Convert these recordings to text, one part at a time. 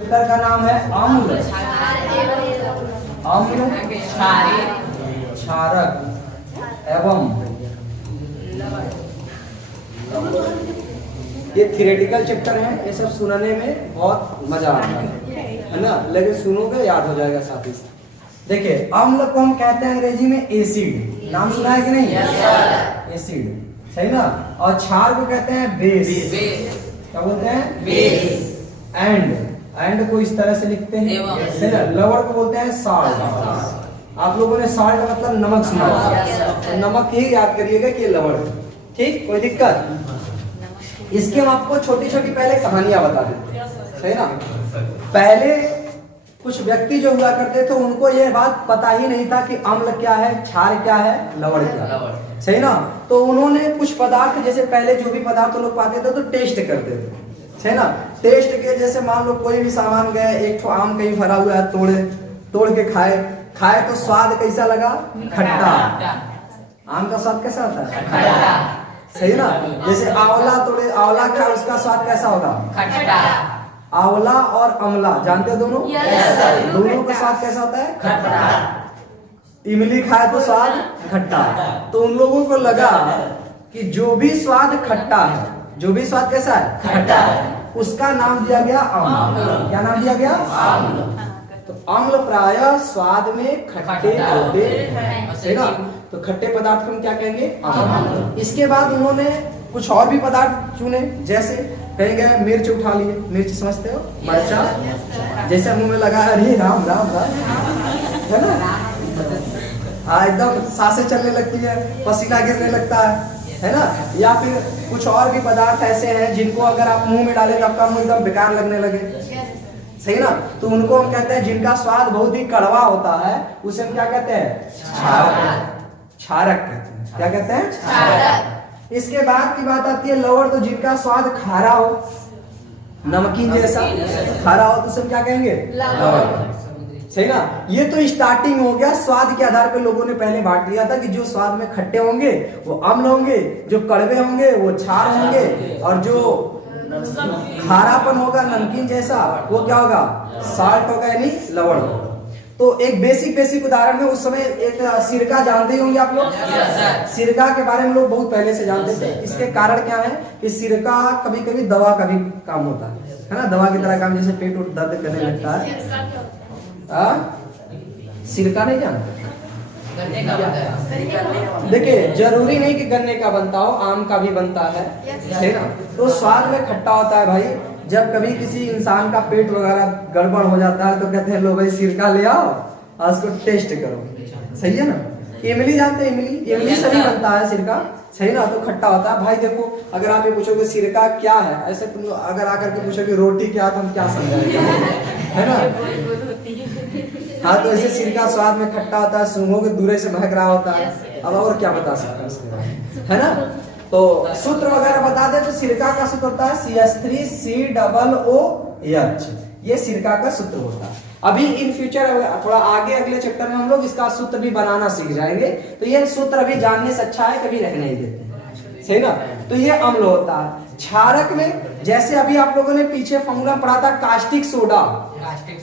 Chapter का नाम है अम्ल, अम्ल, क्षारक एवं। ये थियोरेटिकल चैप्टर है, ये सब सुनने में बहुत मजा आता है ना, लेकिन सुनोगे याद हो जाएगा साथ ही साथ। देखिए अम्ल को हम कहते हैं अंग्रेजी में एसिड, नाम सुना है कि नहीं? एसिड, सही ना। और क्षार को कहते हैं बेस, क्या बोलते हैं? बेस। एंड को इस तरह से लिखते हैं, है ना। लवण को बोलते हैं साल्ट। आप लोगों ने साल्ट मतलब नमक सुना होगा, तो नमक ही याद करिएगा कि लवण। ठीक, कोई दिक्कत? इसके हम आपको छोटी छोटी पहले कहानियां बता देते, सही ना। पहले कुछ व्यक्ति जो हुआ करते थे उनको यह बात पता ही नहीं था कि अम्ल क्या है, क्षार क्या है, लवण क्या है, सही ना। तो उन्होंने कुछ पदार्थ, जैसे पहले जो भी पदार्थ लोग पाते थे तो टेस्ट करते थे, है ना। टेस्ट के जैसे मान लो कोई भी सामान गए, एक आम कहीं भरा हुआ है, तोड़ के खाए तो स्वाद कैसा लगा? खट्टा। आम का स्वाद कैसा होता है? खट्टा, सही ना। जैसे आंवला खाए, उसका स्वाद कैसा होगा? खट्टा। आंवला और अमला जानते हो दोनों? दोनों का स्वाद कैसा होता है? खट्टा। इमली खाए तो स्वाद खट्टा। तो उन लोगों को लगा कि जो भी स्वाद खट्टा है, जो भी स्वाद कैसा है? खट्टा है, उसका नाम दिया गया अम्ल। क्या नाम दिया गया? अम्ल। तो अम्ल प्रायः स्वाद में खट्टे होते हैं, सही ना। तो खट्टे पदार्थ को हम क्या कहेंगे? अम्ल। इसके बाद उन्होंने कुछ और भी पदार्थ चुने, जैसे कहेंगे मिर्च उठा लिए, मिर्च समझते हो? मरचा, जैसे मुंह में लगा, अरे राम राम राम, है ना। हाँ, एकदम सांसें चलने लगती है, पसीना गिरने लगता है ना। या फिर कुछ और भी पदार्थ ऐसे हैं जिनको अगर आप मुंह में डालें तो आपका मुंह एकदम बेकार लगने लगे, सही ना। तो उनको हम कहते हैं, जिनका स्वाद बहुत ही कड़वा होता है, उसे हम क्या कहते हैं? क्षारक कहते हैं। क्या कहते हैं? क्षारक। इसके बाद की बात आती है लवण, तो जिनका स्वाद खारा हो, नमकीन जैसा खारा हो, तो उसे हम क्या कहेंगे? लवण, सही ना। ये तो स्टार्टिंग हो गया। स्वाद के आधार पर लोगों ने पहले बांट लिया था कि जो स्वाद में खट्टे होंगे वो अम्ल होंगे, जो कड़वे होंगे वो क्षार होंगे, और जो खारापन होगा नमकीन जैसा वो क्या होगा? साल्ट होगा, यानी लवण। तो एक बेसिक उदाहरण में उस समय एक सिरका जानते ही होंगे आप लोग। सिरका के बारे में लोग बहुत पहले से जानते थे। इसके कारण क्या है कि सिरका कभी कभी दवा का भी काम होता है ना, दवा की तरह काम। जैसे पेट उठ दर्द करने लगता है, सिरका नहीं जानते? देखिए जरूरी नहीं कि गन्ने का बनता हो, आम का भी बनता है, है ना। तो स्वाद में खट्टा होता है भाई। जब कभी किसी इंसान का पेट वगैरह गड़बड़ हो जाता है तो कहते हैं लो भाई सिरका ले आओ और उसको टेस्ट करो, सही है ना। इमली जानते हैं? इमली से भी बनता है सिरका, सही ना। तो खट्टा होता है भाई। देखो अगर आप ये पूछोगे सिरका क्या है, ऐसे तुम अगर आकर के पूछोगे रोटी क्या, तो हम क्या समझाएंगे, है ना। हाँ, तो ऐसे सिरका स्वाद में खट्टा होता है, सूंघोगे दूर से महक रहा होता है। अब और क्या बता सकते हैं, है ना। तो सूत्र वगैरह बता दे तो सिरका का सूत्र होता है CH3COOH। ये सिरका का सूत्र होता है। अभी इन फ्यूचर थोड़ा आगे अगले चैप्टर में हम लोग इसका सूत्र भी बनाना सीख जाएंगे। तो ये सूत्र अभी जानने से अच्छा है कभी रहने ही देते, सही ना। तो ये अम्ल होता है। क्षारक में जैसे अभी आप लोगों ने पीछे फॉर्मूला पढ़ा था कास्टिक सोडा,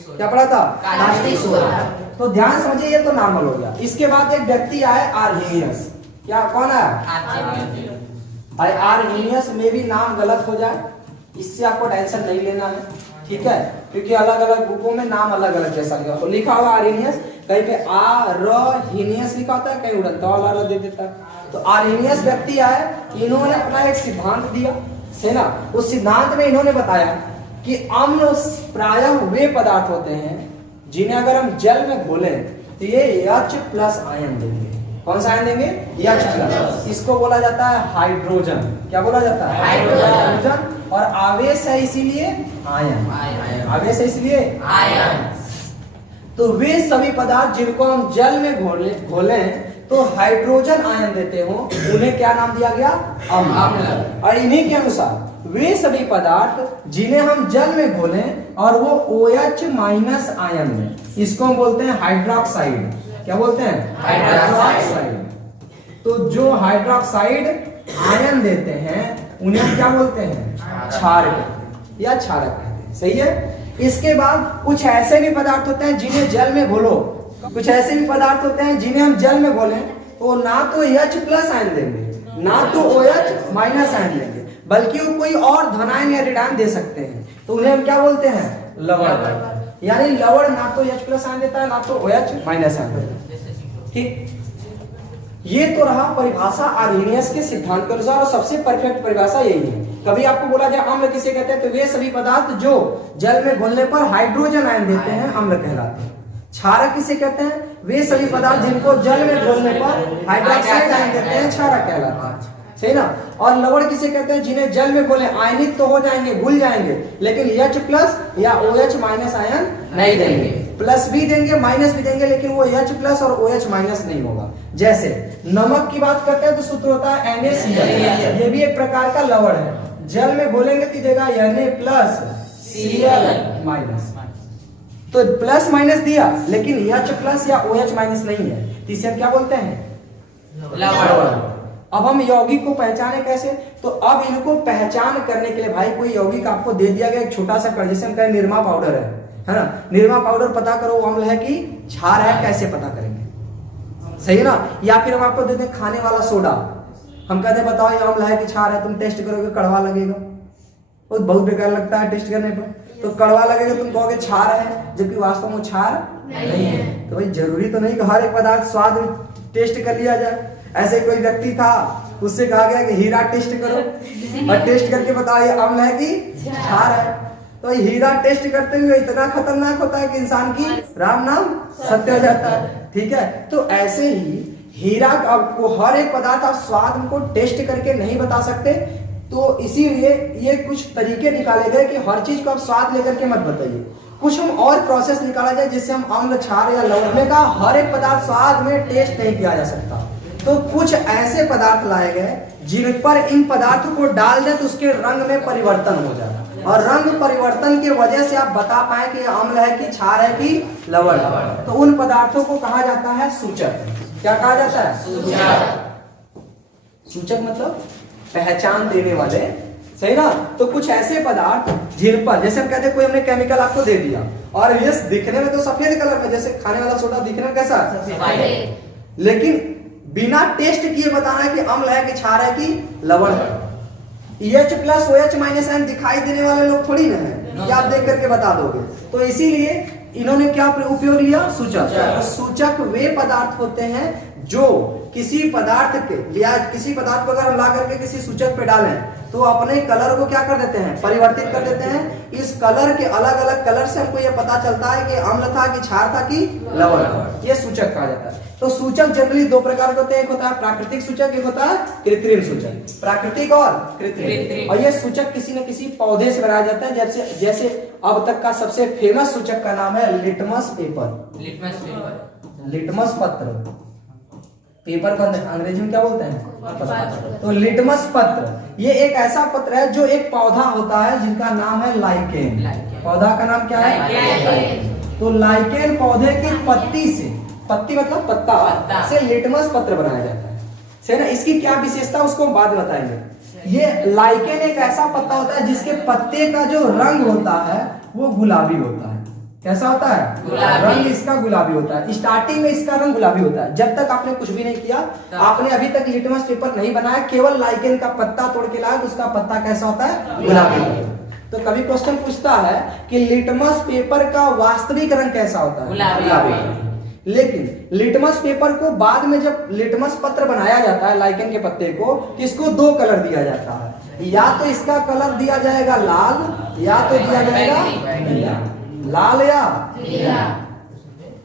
क्या पढ़ा था? Caustic soda. तो ध्यान समझिए, ये तो नॉर्मल हो गया। इसके बाद एक व्यक्ति आए आर्हेनियस। क्या, कौन है? आर्हेनियस में भी नाम गलत हो जाए, इससे आपको टेंशन नहीं लेना है, ठीक है। क्योंकि अलग अलग बुकों में नाम अलग अलग जैसा लिखा, तो लिखा होगा आर्हेनियस, कहीं पे आर्हेनियस लिखा होता है, कहीं उड़नता वाला दे देता है। तो आर्हेनियस व्यक्ति आए, इन्होंने अपना एक सिद्धांत दिया, है ना। उस सिद्धांत में इन्होंने बताया कि अम्ल प्रायः वे पदार्थ होते हैं जिन्हें अगर हम जल में घोलें तो ये H+ आयन देंगे। कौन सा आयन देंगे? H+। इसको बोला जाता है हाइड्रोजन। क्या बोला जाता है? हाइड्रोजन। और आवेश है इसीलिए आयन, आवेश है इसलिए आयन। तो वे सभी पदार्थ जिनको हम जल में घोलें तो हाइड्रोजन आयन देते हो, उन्हें क्या नाम दिया गया? अम्ल। और इन्हीं के अनुसार वे सभी पदार्थ जिन्हें हम जल में घोलें और वो OH- आयन में, इसको हम बोलते हैं हाइड्रोक्साइड। क्या बोलते हैं? हाइड्रोक्साइड। तो जो हाइड्रोक्साइड आयन देते हैं उन्हें क्या बोलते हैं? क्षारक या क्षारक कहते हैं, सही है। इसके बाद कुछ ऐसे भी पदार्थ होते हैं जिन्हें जल में घोलो, कुछ ऐसे भी पदार्थ होते हैं जिन्हें हम जल में घोलें तो ना तो H प्लस आयन देंगे ना तो OH माइनस आयन देंगे, बल्कि वो कोई और धनायन या ऋणायन दे सकते हैं, तो उन्हें हम क्या बोलते हैं? लवण। यानी लवण ना तो H प्लस आयन देता है ना तो OH माइनस आयन देता है। ठीक, ये तो रहा परिभाषा आर्हेनियस के सिद्धांत के अनुसार, और सबसे परफेक्ट परिभाषा यही है। कभी आपको बोला जाए अम्ल किसे कहते हैं, तो वे सभी पदार्थ जो जल में घुलने पर हाइड्रोजन आयन देते हैं अम्ल कहलाते हैं। क्षारक किसे कहते हैं? वे सभी पदार्थ जिनको जल में घोलने पर हाइड्रोक्साइड आयन देते हैं क्षारक कहलाते हैं, सही ना। और लवण किसे कहते हैं? जिन्हें जल में घोले आयनित तो हो जाएंगे, घुल जाएंगे, लेकिन H प्लस या OH माइनस आयन नहीं देंगे। प्लस भी देंगे माइनस भी देंगे, लेकिन वो H प्लस और OH माइनस नहीं होगा। जैसे नमक की बात करते हैं तो सूत्र होता है NaCl, ये भी एक प्रकार का लवण है। जल में घोलेंगे तो देगा Na प्लस Cl माइनस, तो प्लस माइनस दिया लेकिन H प्लस या OH माइनस नहीं है, तो इसे हम क्या बोलते हैं? लवण। अब हम यौगिक को पहचाने कैसे? तो अब इनको पहचान करने के लिए भाई कोई यौगिक आपको दे दिया गया एक छोटा सा कण, जैसे हम कहें निरमा पाउडर है ना, निरमा पाउडर पता करो अम्ल है कि क्षार है, कैसे पता करेंगे? सही ना। या फिर हम आपको देते हैं खाने वाला सोडा, हम कहते हैं बताओ ये अम्ल है कि क्षार है, तुम टेस्ट करोगे कड़वा लगेगा, वो बहुत बेकार लगता है टेस्ट करने पर, तो कड़वा लगेगा, तुम कहोगे क्षार है, जबकि वास्तव में क्षार नहीं है। तो भाई जरूरी तो नहीं कि हर एक पदार्थ स्वाद में टेस्ट कर लिया जाए। ऐसे कोई व्यक्ति था, उससे कहा गया कि हीरा टेस्ट करो और टेस्ट करके बताओ ये अम्ल है कि क्षार है, तो हीरा टेस्ट करते हुए इतना खतरनाक होता है कि इंसान की राम नाम सत्य हो जाता है। ठीक है, तो ऐसे ही हीरा आपको हर एक पदार्थ आप स्वाद को टेस्ट करके नहीं बता सकते, तो इसीलिए ये कुछ तरीके निकाले गए कि हर चीज को आप स्वाद लेकर के मत बताइए, कुछ हम और प्रोसेस निकाला जाए जिससे हम अम्ल क्षार या लवण का हर एक पदार्थ स्वाद में टेस्ट नहीं किया जा सकता। तो कुछ ऐसे पदार्थ लाए गए जिन पर इन पदार्थों को डाल दे तो उसके रंग में परिवर्तन हो जाए, और रंग परिवर्तन की वजह से आप बता पाए कि अम्ल है कि क्षार है कि लवण। तो उन पदार्थों को कहा जाता है सूचक। क्या कहा जाता है? सूचक मतलब पहचान देने वाले, सही ना। तो कुछ ऐसे पदार्थ जिन पर, जैसे हम कहते हैं कोई हमने केमिकल आपको दे दिया और ये दिखने में तो सफेद कलर में, जैसे खाने वाला सोडा दिखने में कैसा, लेकिन बिना टेस्ट किए बताना है कि अम्ल है कि क्षार है कि लवण है। H plus OH minus ion दिखाई देने वाले लोग थोड़ी ना है कि आप देख करके बता दोगे, तो इसीलिए इन्होंने क्या उपयोग लिया? सूचक। तो सूचक वे पदार्थ होते हैं जो किसी पदार्थ के या किसी पदार्थ को अगर हम ला करके किसी सूचक पे डालें तो अपने कलर को क्या कर देते हैं? परिवर्तित कर देते हैं। इस कलर के अलग अलग कलर से हमको यह पता चलता है कि अम्ल था कि क्षार था कि लवण था, ये सूचक कहा जाता है। तो सूचक जनरली दो प्रकार के होते हैं, एक होता है प्राकृतिक सूचक, एक होता है कृत्रिम सूचक। प्राकृतिक और कृत्रिम। और ये सूचक किसी न किसी पौधे से बनाया जाता है, जैसे अब तक का सबसे फेमस सूचक का नाम है लिटमस पेपर। लिटमस पत्र, पेपर को अंग्रेजी में क्या बोलते हैं? तो लिटमस पत्र ये एक ऐसा पत्र है जो एक पौधा होता है जिनका नाम है लाइकेन। पौधा का नाम क्या है? तो लाइकेन पौधे की पत्ती से, पत्ती मतलब पत्ता से लिटमस पत्र बनाया जाता है, सही ना। इसकी क्या विशेषता उसको हम बाद में बताएंगे। ये लाइकेन एक ऐसा पत्ता होता है जिसके पत्ते का जो रंग होता है वो गुलाबी होता है। कैसा होता है? रंग इसका गुलाबी होता है। स्टार्टिंग में इसका रंग गुलाबी होता है, जब तक आपने कुछ भी नहीं किया, आपने अभी तक लिटमस पेपर नहीं बनाया, केवल लाइकेन का पत्ता तोड़ के लाया तो उसका पत्ता कैसा होता है? गुलाबी होता है। तो कभी क्वेश्चन पूछता है कि लिटमस पेपर का वास्तविक रंग कैसा होता है? गुलाबी। लेकिन लिटमस पेपर को बाद में जब लिटमस पत्र बनाया जाता है लाइकेन के पत्ते को, इसको दो कलर दिया जाता है, या तो इसका कलर दिया जाएगा लाल या तो दिया जाएगा नीला। लाल या नीला,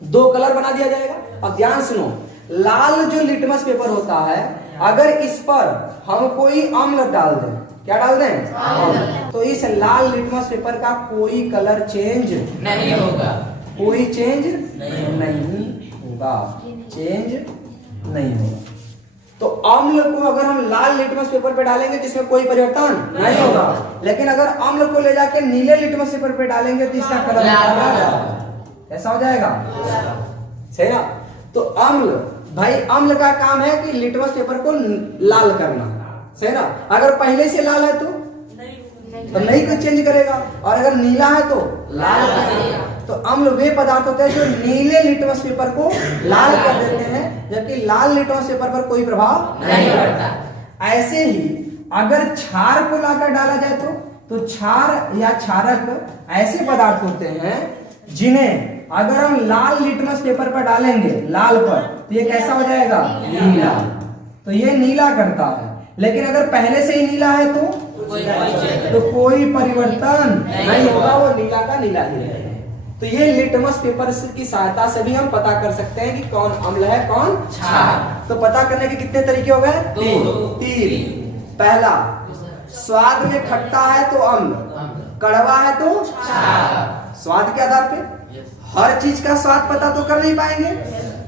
दो कलर बना दिया जाएगा। अब ध्यान सुनो, लाल जो लिटमस पेपर होता है, अगर इस पर हम कोई अम्ल डाल दें, क्या डाल दें? अम्ल, तो इस लाल लिटमस पेपर का कोई कलर चेंज नहीं होगा। कोई चेंज नहीं होगा, चेंज नहीं होगा। तो अम्ल को अगर हम लाल लिटमस पेपर पे डालेंगे तो इसमें कोई परिवर्तन नहीं होगा, लेकिन अगर अम्ल को ले जाके नीले लिटमस पेपर पे डालेंगे तो इसका कलर ऐसा हो जाएगा, सही ना। तो अम्ल, भाई अम्ल का काम है कि लिटमस पेपर को लाल करना, सही ना। अगर पहले से लाल है तो तो नहीं कुछ चेंज करेगा। और अगर नीला है तो लाल करेगा। तो अम्ल वे पदार्थ होते हैं जो नीले लिटमस पेपर को लाल कर देते हैं, जबकि लाल लिटमस पेपर पर कोई प्रभाव नहीं पड़ता। ऐसे ही अगर क्षार को लाकर डाला जाए तो क्षार या क्षारक ऐसे पदार्थ होते हैं जिन्हें अगर हम लाल लिटमस पेपर पर डालेंगे, लाल पर, तो ये कैसा हो जाएगा? नीला। तो ये नीला करता है। लेकिन अगर पहले से ही नीला है तो कोई परिवर्तन नहीं होगा, वो नीला का नीला ही है। तो ये लिटमस पेपर की सहायता से भी हम पता कर सकते हैं कि कौन अम्ल है कौन क्षार। तो पता करने के कितने तरीके हो गए? तीन। पहला, स्वाद में खट्टा है तो अम्ल, कड़वा है तो क्षार। स्वाद के आधार पे हर चीज का स्वाद पता तो कर नहीं पाएंगे,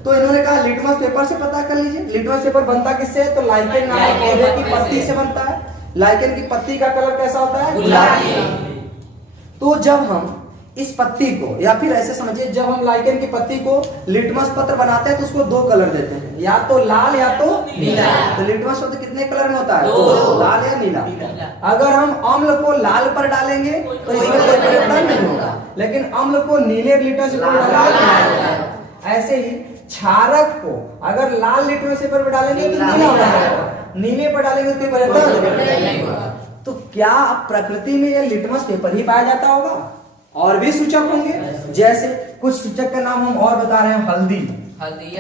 तो इन्होंने कहा लिटमस पेपर से पता कर लीजिए। लिटमस पेपर बनता किससे है? तो लाइकेन नामक पौधे की पत्ती से बनता है। लाइकेन की पत्ती का कलर कैसा होता है? गुलाबी। तो जब हम इस पत्ती को, या फिर ऐसे समझिए, जब हम लाइकेन की पत्ती को लिटमस पत्र बनाते हैं तो उसको दो कलर देते हैं, या तो लाल या तो नीला। तो लिटमस पत्र कितने कलर में होता है? दो, लाल या नीला। अगर हम अम्ल को लाल पर डालेंगे तो इसमें कोई परिवर्तन नहीं होगा, लेकिन अम्ल को नीले लिटमस पेपर पर डालेंगे। ऐसे ही क्षारक को अगर लाल लिटमस पेपर पर डालेंगे तो नीला हो जाएगा, नीले पर डालेंगे तो कोई परिवर्तन नहीं होगा। तो क्या प्रकृति में यह लिटमस पेपर ही पाया जाता होगा? और भी सूचक होंगे, जैसे कुछ सूचक का नाम हम और बता रहे हैं। हल्दी,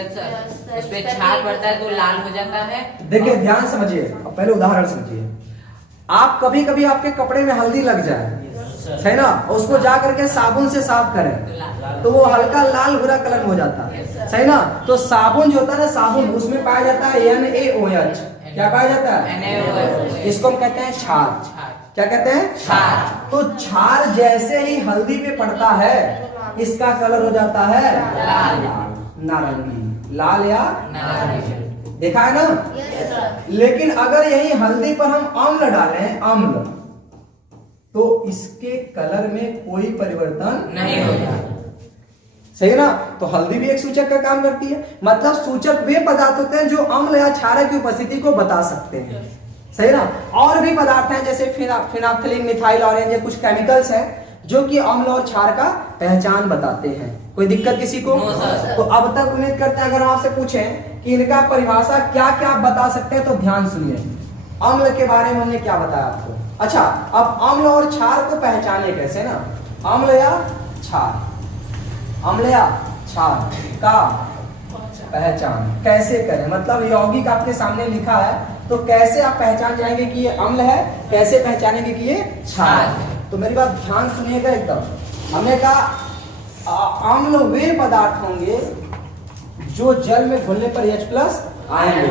सर, उस पे छाल पड़ता है तो लाल हो जाता है। देखिए ध्यान समझिए, पहले उदाहरण समझिए। आप कभी कभी आपके कपड़े में हल्दी लग जाए, है ना, उसको जा करके साबुन से साफ करें तो वो हल्का लाल भूरा कलर में हो जाता है, सही ना। तो साबुन जो होता है ना, साबुन, उसमें पाया जाता है NaOH। क्या पाया जाता है? इसको हम कहते हैं क्षार। क्या कहते हैं? क्षार। तो क्षार जैसे ही हल्दी पे पड़ता है इसका कलर हो जाता है नारंगी, लाल या नारंगी। देखा है ना? लेकिन अगर यही हल्दी पर हम अम्ल डालें, अम्ल, तो इसके कलर में कोई परिवर्तन नहीं होगा, सही ना। तो हल्दी भी एक सूचक का काम करती है। मतलब सूचक वे पदार्थ होते हैं जो अम्ल या क्षारक की उपस्थिति को बता सकते हैं, सही ना। और भी पदार्थ हैं जैसे फिनाफ्थलीन, मिथाइल ऑरेंज, ये कुछ केमिकल्स हैं जो कि अम्ल और क्षार का पहचान बताते हैं। कोई दिक्कत किसी को? तो अब तक उम्मीद करते हैं अगर हम आपसे पूछें कि इनका परिभाषा क्या क्या आप बता सकते हैं तो ध्यान सुनिए। अम्ल के बारे में हमने क्या बताया आपको। अच्छा, अब अम्ल और क्षार को पहचाने कैसे ना? अम्ल या क्षार, अम्ल या क्षार का पहचान कैसे करें? मतलब यौगिक आपके सामने लिखा है तो कैसे आप पहचान जाएंगे कि ये अम्ल है, कैसे पहचानेंगे कि ये क्षार है? तो मेरी बात ध्यान सुनिएगा एकदम। हमने कहा अम्ल वे पदार्थ होंगे जो जल में घुलने पर H+ आएंगे।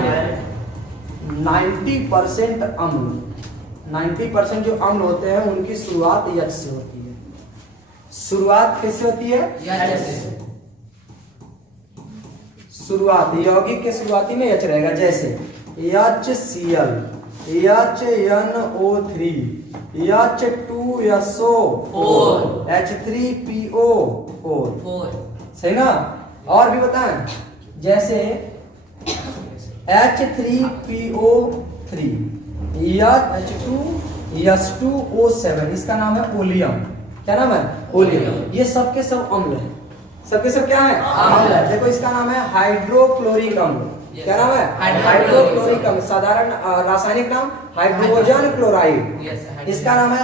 90% अम्ल, 90% जो अम्ल होते हैं उनकी शुरुआत H से होती है। शुरुआत किससे होती है? H से। शुरुआत, यौगिक के शुरुआती में H रहेगा, जैसे HCl, HNO3, H2SO4, H3PO4, सही ना। और भी बताएं, जैसे H3PO3, H2S2O7, इसका नाम है ओलियम। क्या नाम है? ओलियम। ये सब के सब अम्ल है, सबके सब क्या है? अम्ल है। देखो इसका नाम है हाइड्रोक्लोरिक अम्ल। क्या नाम है? हाइड्रोक्लोरिक अम्ल। साधारण रासायनिक नाम हाइड्रोजन क्लोराइड। इसका नाम है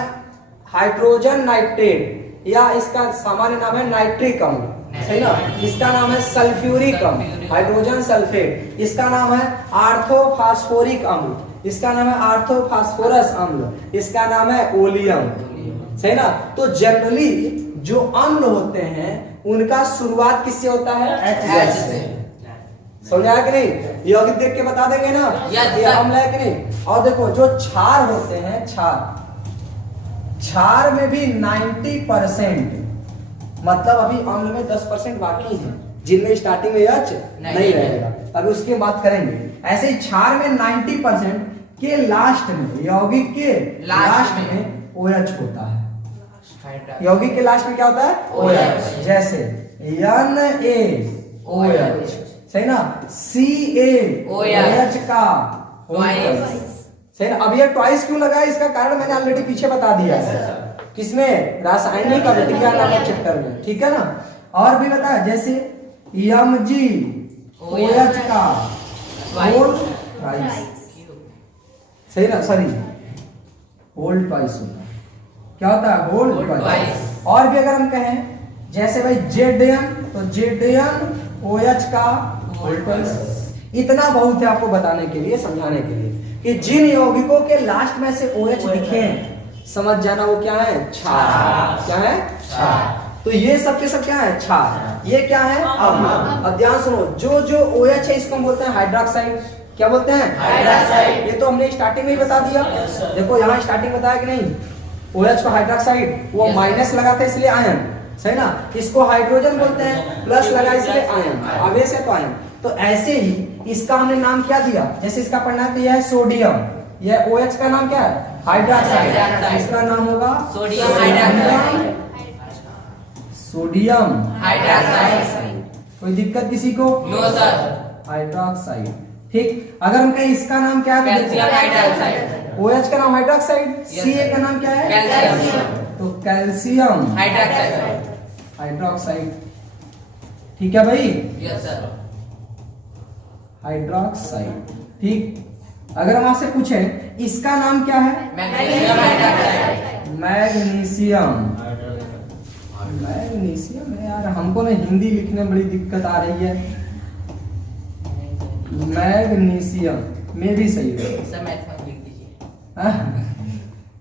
हाइड्रोजन नाइट्रेट, या इसका सामान्य नाम है नाइट्रिक अम्ल, सही ना। इसका नाम है सल्फ्यूरिक अम्ल, हाइड्रोजन सल्फेट। इसका नाम है आर्थोफास्फोरिक अम्ल, इसका नाम है आर्थोफास्फोरस अम्ल। इसका नाम है ओलियम, सही ना। तो जनरली जो अम्ल होते हैं उनका शुरुआत किससे होता है? H से। समझ आया कि नहीं? यौगिक देख के बता देंगे ना ये अम्ल है कि नहीं। और देखो जो क्षार होते हैं, क्षार में भी 90%, मतलब अभी अम्ल में 10% बाकी है जिनमें स्टार्टिंग में H नहीं रहेगा, अभी उसकी बात करेंगे। ऐसे ही क्षार में 90% के लास्ट में, यौगिक के लास्ट में OH होता है। यौगिक के लास्ट में क्या होता है? OH। जैसे NaOH, सही ना। CaOH का, सही ना। अब ये ट्वाइस क्यों लगा है, इसका कारण मैंने ऑलरेडी पीछे बता दिया है, किसमें, रासायनिक अभिक्रिया नामक चैप्टर में, ठीक है ना। और भी बता, जैसे MgOH का होल ट्वाइस, सही ना, सॉरी होल ट्वाइस होता है, क्या होता है, होल ट्वाइस। और भी अगर हम कहें जैसे भाई Zn, तो ZnOH का होल ट्वाइस। इतना बहुत है आपको बताने के लिए, समझाने के लिए कि जिन यौगिकों के लास्ट में से OH दिखे समझ जाना वो क्या है, क्षार। क्या है, क्षार। तो ये सब के सब क्या है, क्षार। ये क्या है, अम्ल। अब ध्यान सुनो, जो जो OH है इसको हम बोलते हैं हाइड्रोक्साइड। क्या बोलते हैं, हाइड्रोक्साइड। ये तो हमने स्टार्टिंग में ही बता दिया, देखो यहाँ स्टार्टिंग बताया कि नहीं, OH को हाइड्रोक्साइड, वो माइनस लगाते हैं इसलिए आयन, सही ना। इसको हाइड्रोजन बोलते हैं, प्लस लगा इसलिए आयन, आवेश है तो आयन। तो ऐसे ही इसका हमने नाम क्या दिया, जैसे इसका पढ़ना है तो यह है सोडियम, यह OH का नाम क्या है, हाइड्रोक्साइड। इसका नाम होगा सोडियम हाइड्रोक्साइड, सोडियम हाइड्रोक्साइड। कोई दिक्कत किसी को, नो सर, हाइड्रोक्साइड। ठीक, अगर हम कहें इसका नाम क्या है, कैल्शियम हाइड्रोक्साइड। OH का नाम हाइड्रोक्साइड, Ca का नाम क्या है, कैल्शियम, तो कैल्शियम हाइड्रोक्साइड, हाइड्रोक्साइड। ठीक है भाई, यस सर, हाइड्रोक्साइड। ठीक, अगर हम आपसे पूछें इसका नाम क्या है, मैग्नीशियम हाइड्रोक्साइड, मैग्नीशियम। मैग्नीशियम है यार, हमको ना हिंदी लिखने में बड़ी दिक्कत आ रही है। मैग्नीशियम में भी सही है सर मैथ में लिख दीजिए,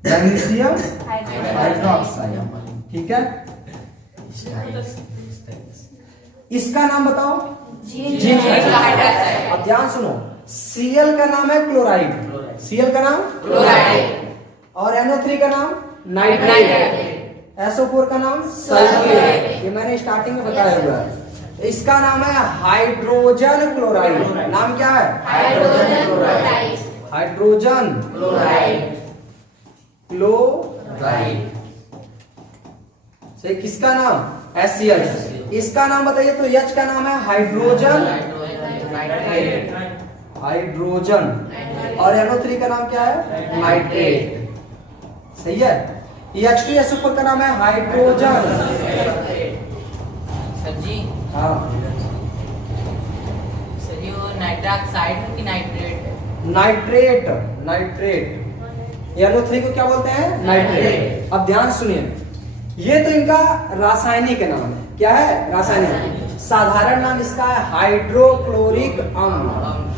मैग्नीशियम हाइड्रोक्साइड, ठीक है। इसका नाम बताओ, जिंक हाइड्रोक्साइड। अब ध्यान सुनो, Cl का नाम है क्लोराइड, Cl का नाम क्लोराइड, और NO3 का नाम नाइट्रेट, SO4 का नाम सल्फेट। ये मैंने स्टार्टिंग में बताया हुआ है। इसका नाम है हाइड्रोजन क्लोराइड। नाम क्या है, hydrogen chloride, hydrogen chloride, chloride. सही, किसका नाम, HCl। इसका नाम बताइए, तो H का नाम है हाइड्रोजन, हाइड्रोजन, और NO3 का नाम क्या है, नाइट्रेट। सही है। H2SO4 का नाम है हाइड्रोजन, सर जी, हाँ सर जी वो नाइट्रोक्साइड है कि नाइट्रेट है, नाइट्रेट, नाइट्रेट। NO3 को क्या बोलते हैं, नाइट्रेट। अब ध्यान सुनिए, ये तो इनका रासायनिक नाम है, क्या है, रासायनिक। साधारण नाम इसका है हाइड्रोक्लोरिक अम्ल,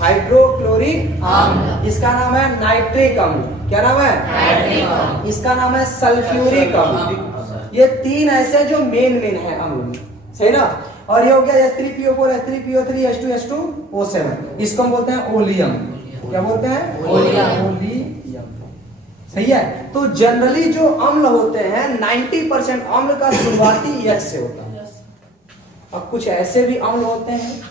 हाइड्रोक्लोरिक अम्ल। इसका नाम है नाइट्रिक अम्ल, क्या नाम है, नाइट्रिक अम्ल। इसका नाम है सल्फ्यूरिक अम्ल। ये तीन ऐसे जो मेन है अम्ल, सही ना। और ये हो गया H3PO4, H3PO3, H2SO7, इसको हम बोलते हैं ओलियम। क्या बोलते हैं, ओलियम। सही है। तो जनरली जो अम्ल होते हैं 90% अम्ल का शुरुआती H से होता है। अब कुछ ऐसे भी अम्ल होते हैं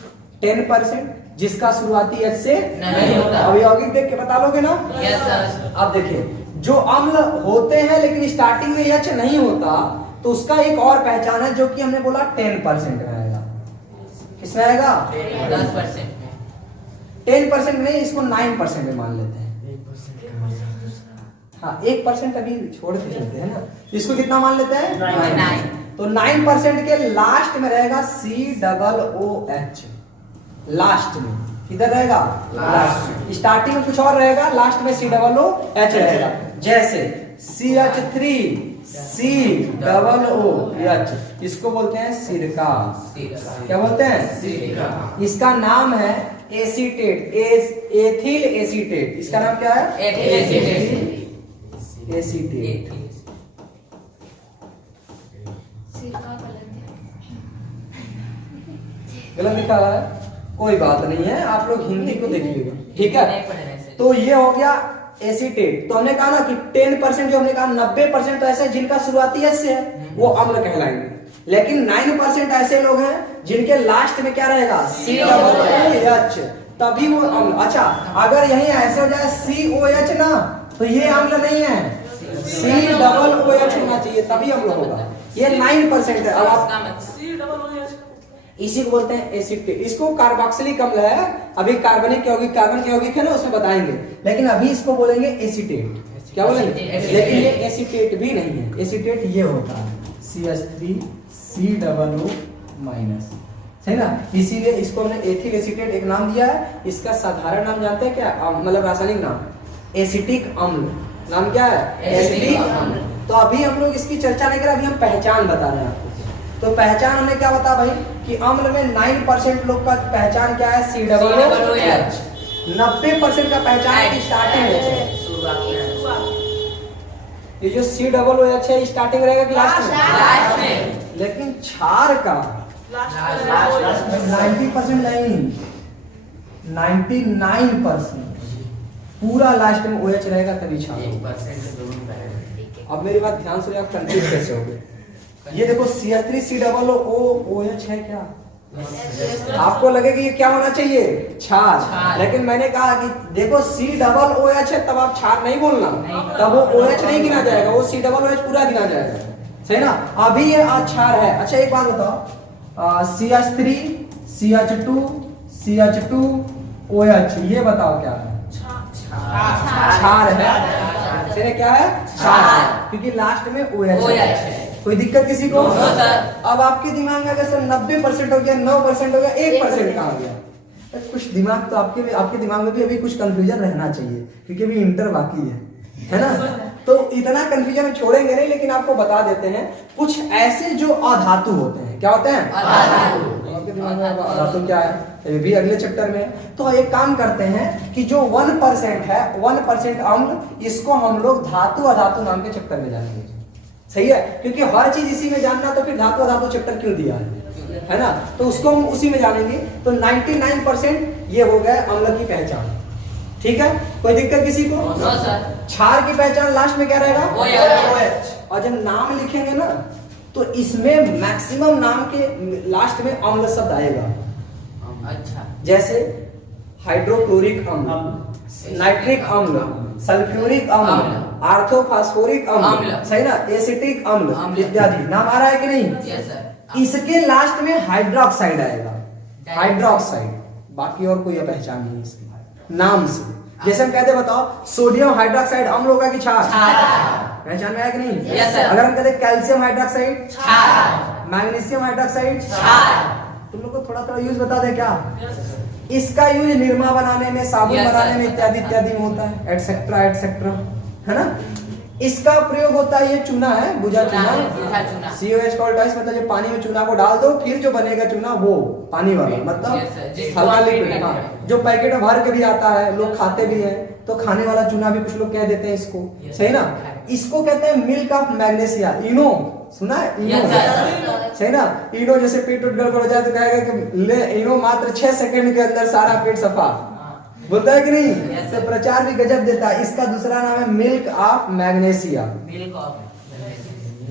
10% जिसका शुरुआती H से नहीं होता। अब यौगिक देख के बता लोगे ना, यस सर। अब देखिए, जो अम्ल होते हैं लेकिन स्टार्टिंग में H नहीं होता, तो उसका एक और पहचान है जो कि हमने बोला 10% रहेगा। किसमें रहेगा, 10% में, 10% नहीं, इसको 9% में मान लेते हैं। हाँ, 1% अभी छोड़ के चलते हैं ना, इसको कितना मान लेते हैं, 9। तो 9% के लास्ट में रहेगा COOH, लास्ट में किधर रहेगा, लास्ट। स्टार्टिंग में कुछ और रहेगा, लास्ट में COOH रहेगा। जैसे CH3 COOH, इसको बोलते हैं सिरका। क्या बोलते हैं, सिरका। इसका नाम है एसीटेट, एथिल एसीटेट। इसका नाम क्या है, एथिल एसीटेट। एसीटेट। गलत लिखा है, कोई बात नहीं है, आप लोग हिंदी को देख लीजिएगा, ठीक है। तो ये हो गया एसीटेट। तो हमने कहा ना कि 10% जो हमने कहा, 90% तो ऐसे जिनका शुरुआती H से है वो अम्ल कहलाएंगे, लेकिन 9% ऐसे लोग हैं जिनके लास्ट में क्या रहेगा, COOH, तभी वो अम्ल। अच्छा, अगर यही ऐसे हो जाए COH ना, तो ये अम्ल नहीं है, COOH होना चाहिए तभी अम्ल होगा। ये 9% है। अब आप इसी को बोलते हैं एसिटेट। इसको कार्बोक्सिलिक अम्ल है, अभी कार्बनिक यौगिक, कार्बन के यौगिक है ना, उसमें बताएंगे, लेकिन अभी इसको बोलेंगे एसिटेट। क्या बोलेंगे? लेकिन ये एसिटेट भी नहीं है, एसिटेट ये होता है CH3COO-, सही ना। इसीलिए इसको हमने एथिल एसिटेट एक नाम दिया है। इसका साधारण नाम जानते हैं क्या, मतलब रासायनिक नाम? एसिटिक अम्ल। नाम क्या है? एसिटिक अम्ल। तो अभी हम लोग इसकी चर्चा नहीं कर रहे, अभी हम पहचान बता रहे हैं आपको। तो पहचान हमने क्या बता भाई कि अम्ल में 9% लोग का पहचान क्या है? COOH। 90% का पहचान है स्टार्टिंग है। ये जो COOH है स्टार्टिंग रहेगा कि लास्ट में? लेकिन क्षार का 90% नहीं, 99% पूरा लास्ट में OH रहेगा, तभी क्षार। अब मेरी बात ध्यान से, आप कंफ्यूज कैसे होगे? ये देखो CH3COOH है क्या? आपको लगे कि ये क्या होना चाहिए? क्षार। लेकिन मैंने कहा कि देखो COOH है, तब आप क्षार नहीं बोलना, तब वो OH नहीं गिना जाएगा, वो COOH पूरा गिना जाएगा, सही ना। अभी ये क्षार है। अच्छा एक बात बताओ, CH3 CH2 CH2OH, ये बताओ क्या है? क्षार है। सही, क्या है? क्षार, क्योंकि लास्ट में OH है। कोई दिक्कत किसी को? अब आपके दिमाग में अगर 90% हो गया, 9% हो गया, 1% कहाँ गया? तो कुछ दिमाग तो आपके दिमाग में भी अभी कुछ कंफ्यूजन रहना चाहिए, क्योंकि अभी इंटर बाकी है ना। तो इतना कंफ्यूजन हम छोड़ेंगे नहीं, लेकिन आपको बता देते हैं कुछ ऐसे जो अधातु होते हैं। क्या होते हैं? आपके दिमाग में अधातु क्या है, ये भी अगले चैप्टर में। तो एक काम करते हैं कि जो 1% है, 1% अम्ल, इसको हम लोग धातु अधातु नाम के चैप्टर में जानेंगे। सही है, क्योंकि हर चीज इसी में जानना, तो फिर धातु अधातु चैप्टर क्यों दिया है ना। तो उसको हम उसी में जानेंगे। तो 99% ये हो गए अम्ल की पहचान। ठीक है, कोई दिक्कत किसी को? क्षार की पहचान लास्ट में क्या रहेगा? OH। और जब नाम लिखेंगे ना, तो इसमें मैक्सिमम नाम के लास्ट में अम्ल शब्द आएगा। अच्छा, जैसे हाइड्रोक्लोरिक अम्ल, नाइट्रिक अम्ल, सल्फ्यूरिक अम्ल, आर्थोफास्फोरिक अम्ल, सही ना, एसिटिक अम्ल इत्यादि नाम आ रहा है कि नहीं? Yes sir. इसके लास्ट में हाइड्रोक्साइड आएगा, हाइड्रोक्साइड। बाकी और कोई पहचान नहीं इसकी नाम से। जैसे हम कहते बताओ सोडियम हाइड्रोक्साइड अम्ल होगा कि क्षार? पहचान में आया कि नहीं? Yes sir. अगर हम कहते कैल्शियम हाइड्रोक्साइड, मैग्नीशियम हाइड्रोक्साइड, तुम लोग को थोड़ा थोड़ा यूज बता दे क्या? इसका यूज निरमा बनाने में, साबुन बनाने में इत्यादि इत्यादि में होता है, एटसेट्रा एटसेट्रा, है ना। इसका प्रयोग होता है, ये चूना है, बुझा चूना, COH का उल्टा, मतलब जो पानी में चूना को डाल दो, फिर जो बनेगा चूना वो पानी वाला, मतलब हल्का लिक्विड। हाँ, जो पैकेट में भर के भी आता है, लोग खाते भी हैं, तो खाने वाला चूना भी कुछ लोग कह देते हैं इसको, सही ना। इसको कहते हैं मिल्क ऑफ मैग्नेशिया, इनो, सुना है? इनो, सही ना। इनो जैसे पेट गड़बड़ हो जाए तो कहेगा कि ले इनो, मात्र 6 सेकंड के अंदर सारा पेट सफा, बोलता है कि नहीं? तो प्रचार भी गजब देता है। इसका दूसरा नाम है मिल्क ऑफ मैग्नेशिया,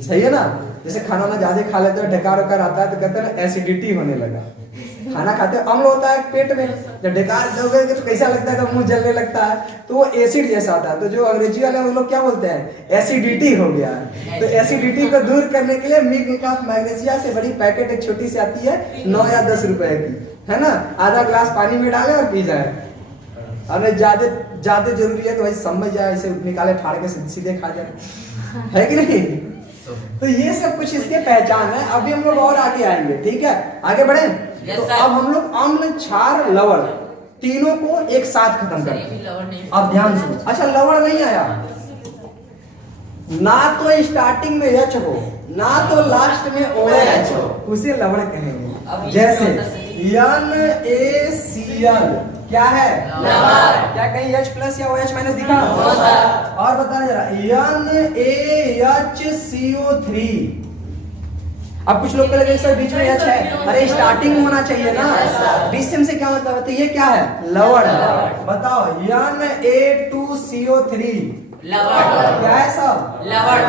सही है ना। जैसे खाना ना ज्यादा खा लेते हो, ढकार वकार आता है, तो कहते हैं एसिडिटी होने लगा। खाना खाते हो अम्ल होता है पेट में, जब ढकार दोगे तो कैसा लगता है? तो मुंह जलने लगता है, तो वो एसिड जैसा आता है। तो जो अंग्रेजी वाले वो लोग क्या बोलते हैं? एसिडिटी हो गया है। तो एसिडिटी को दूर करने के लिए मिल्क ऑफ मैग्नेशिया से बड़ी पैकेट एक छोटी सी आती है, 9 या 10 रुपए की, है ना। आधा ग्लास पानी में डाले और पी जाए। अरे ज्यादा जरूरी है तो भाई समझ जाए, इसे निकाले फाड़ के सीधे खा जाए, है कि नहीं। तो ये सब कुछ इसके पहचान है। अभी हम लोग और आगे आएंगे, ठीक है, आगे बढ़े। तो अब हम लोग अम्ल, क्षार, लवण तीनों को एक साथ खत्म करते हैं। अब ध्यान से, अच्छा लवण नहीं आया, ना तो स्टार्टिंग में H हो, ना तो लास्ट में OH हो, उसे लवण कहेंगे। जैसे NaCl क्या है? लवण। क्या कहीं H प्लस या OH माइनस दिखा? और बताना जरा, NaHCO3। अब कुछ लोग कहेंगे सर बीच में H है, अरे स्टार्टिंग में होना चाहिए ना, बीच से क्या मतलब है? तो ये क्या है? लवण। बताओ, Na2CO3 लवण। क्या है सब? लवण।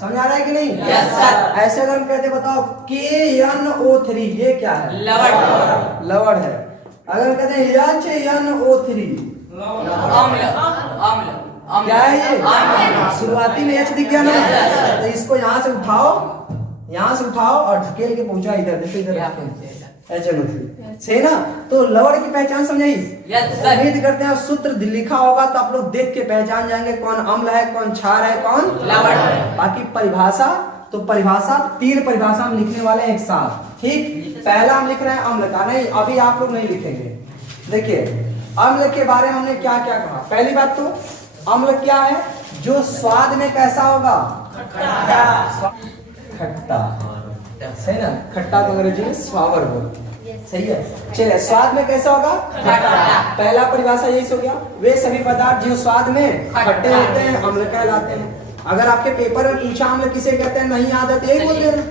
समझ आ रहा है कि नहीं? Yes sir. ऐसे अगर हम कहते बताओ KNO3, ये क्या है? लवण। लवण है। अगर कहते हैं HNO3, क्या है ये? शुरुआती में H दिख गया ना, तो इसको यहाँ से उठाओ और ढकेल के पहुंचा इधर, देखो इधर, HNO3 सही ना। तो लवण की पहचान समझाई। Yes, sir. उम्मीद करते हैं सूत्र लिखा होगा तो आप लोग देख के पहचान जाएंगे कौन अम्ल है, कौन क्षार है, कौन लवण है। बाकी परिभाषा, तो परिभाषा 3 परिभाषा हम लिखने वाले हैं एक साथ। ठीक, पहला हम लिख रहे हैं अम्ल का, नहीं अभी आप लोग नहीं लिखेंगे। देखिए अम्ल के बारे में हमने क्या क्या कहा। पहली बात तो अम्ल क्या है, जो स्वाद में कैसा होगा, खट्टा, सही ना। खट्टा तो अंग्रेजी में स्वावर बोलते हैं, सही है। चलिए स्वाद में कैसा होगा, खट्टा। पहला परिभाषा यही हो गया, वे सभी पदार्थ जो स्वाद में खट्टे होते हैं अम्ल कहलाते हैं। अगर आपके पेपर में पूछा अम्ल किसे कहते हैं, नहीं याद है तो यही बोल दे रहे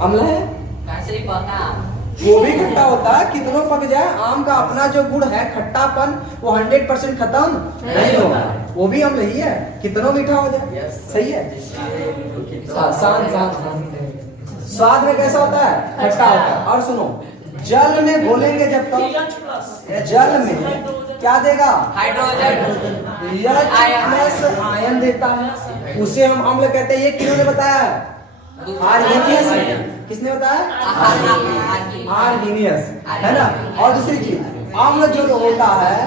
अम्ल है। कैसे ही पका वो भी खट्टा होता है, कितनों पक जाए, आम का अपना जो गुण है खट्टापन वो 100% खत्म नहीं होगा, वो भी अम्ल ही है, कितनों मीठा हो जाए, सही है। स्वाद में कैसा होता है, खट्टा होता है। और सुनो, जल में घोलेंगे जब तक, जल में क्या देगा, हाइड्रोजन प्लस आयन देता है, उसे हम अम्ल कहते हैं। ये किन्होंने बताया है, आर्हेनियस। किसने बताया, आर्हेनियस, है ना। और दूसरी चीज, अम्ल जो होता है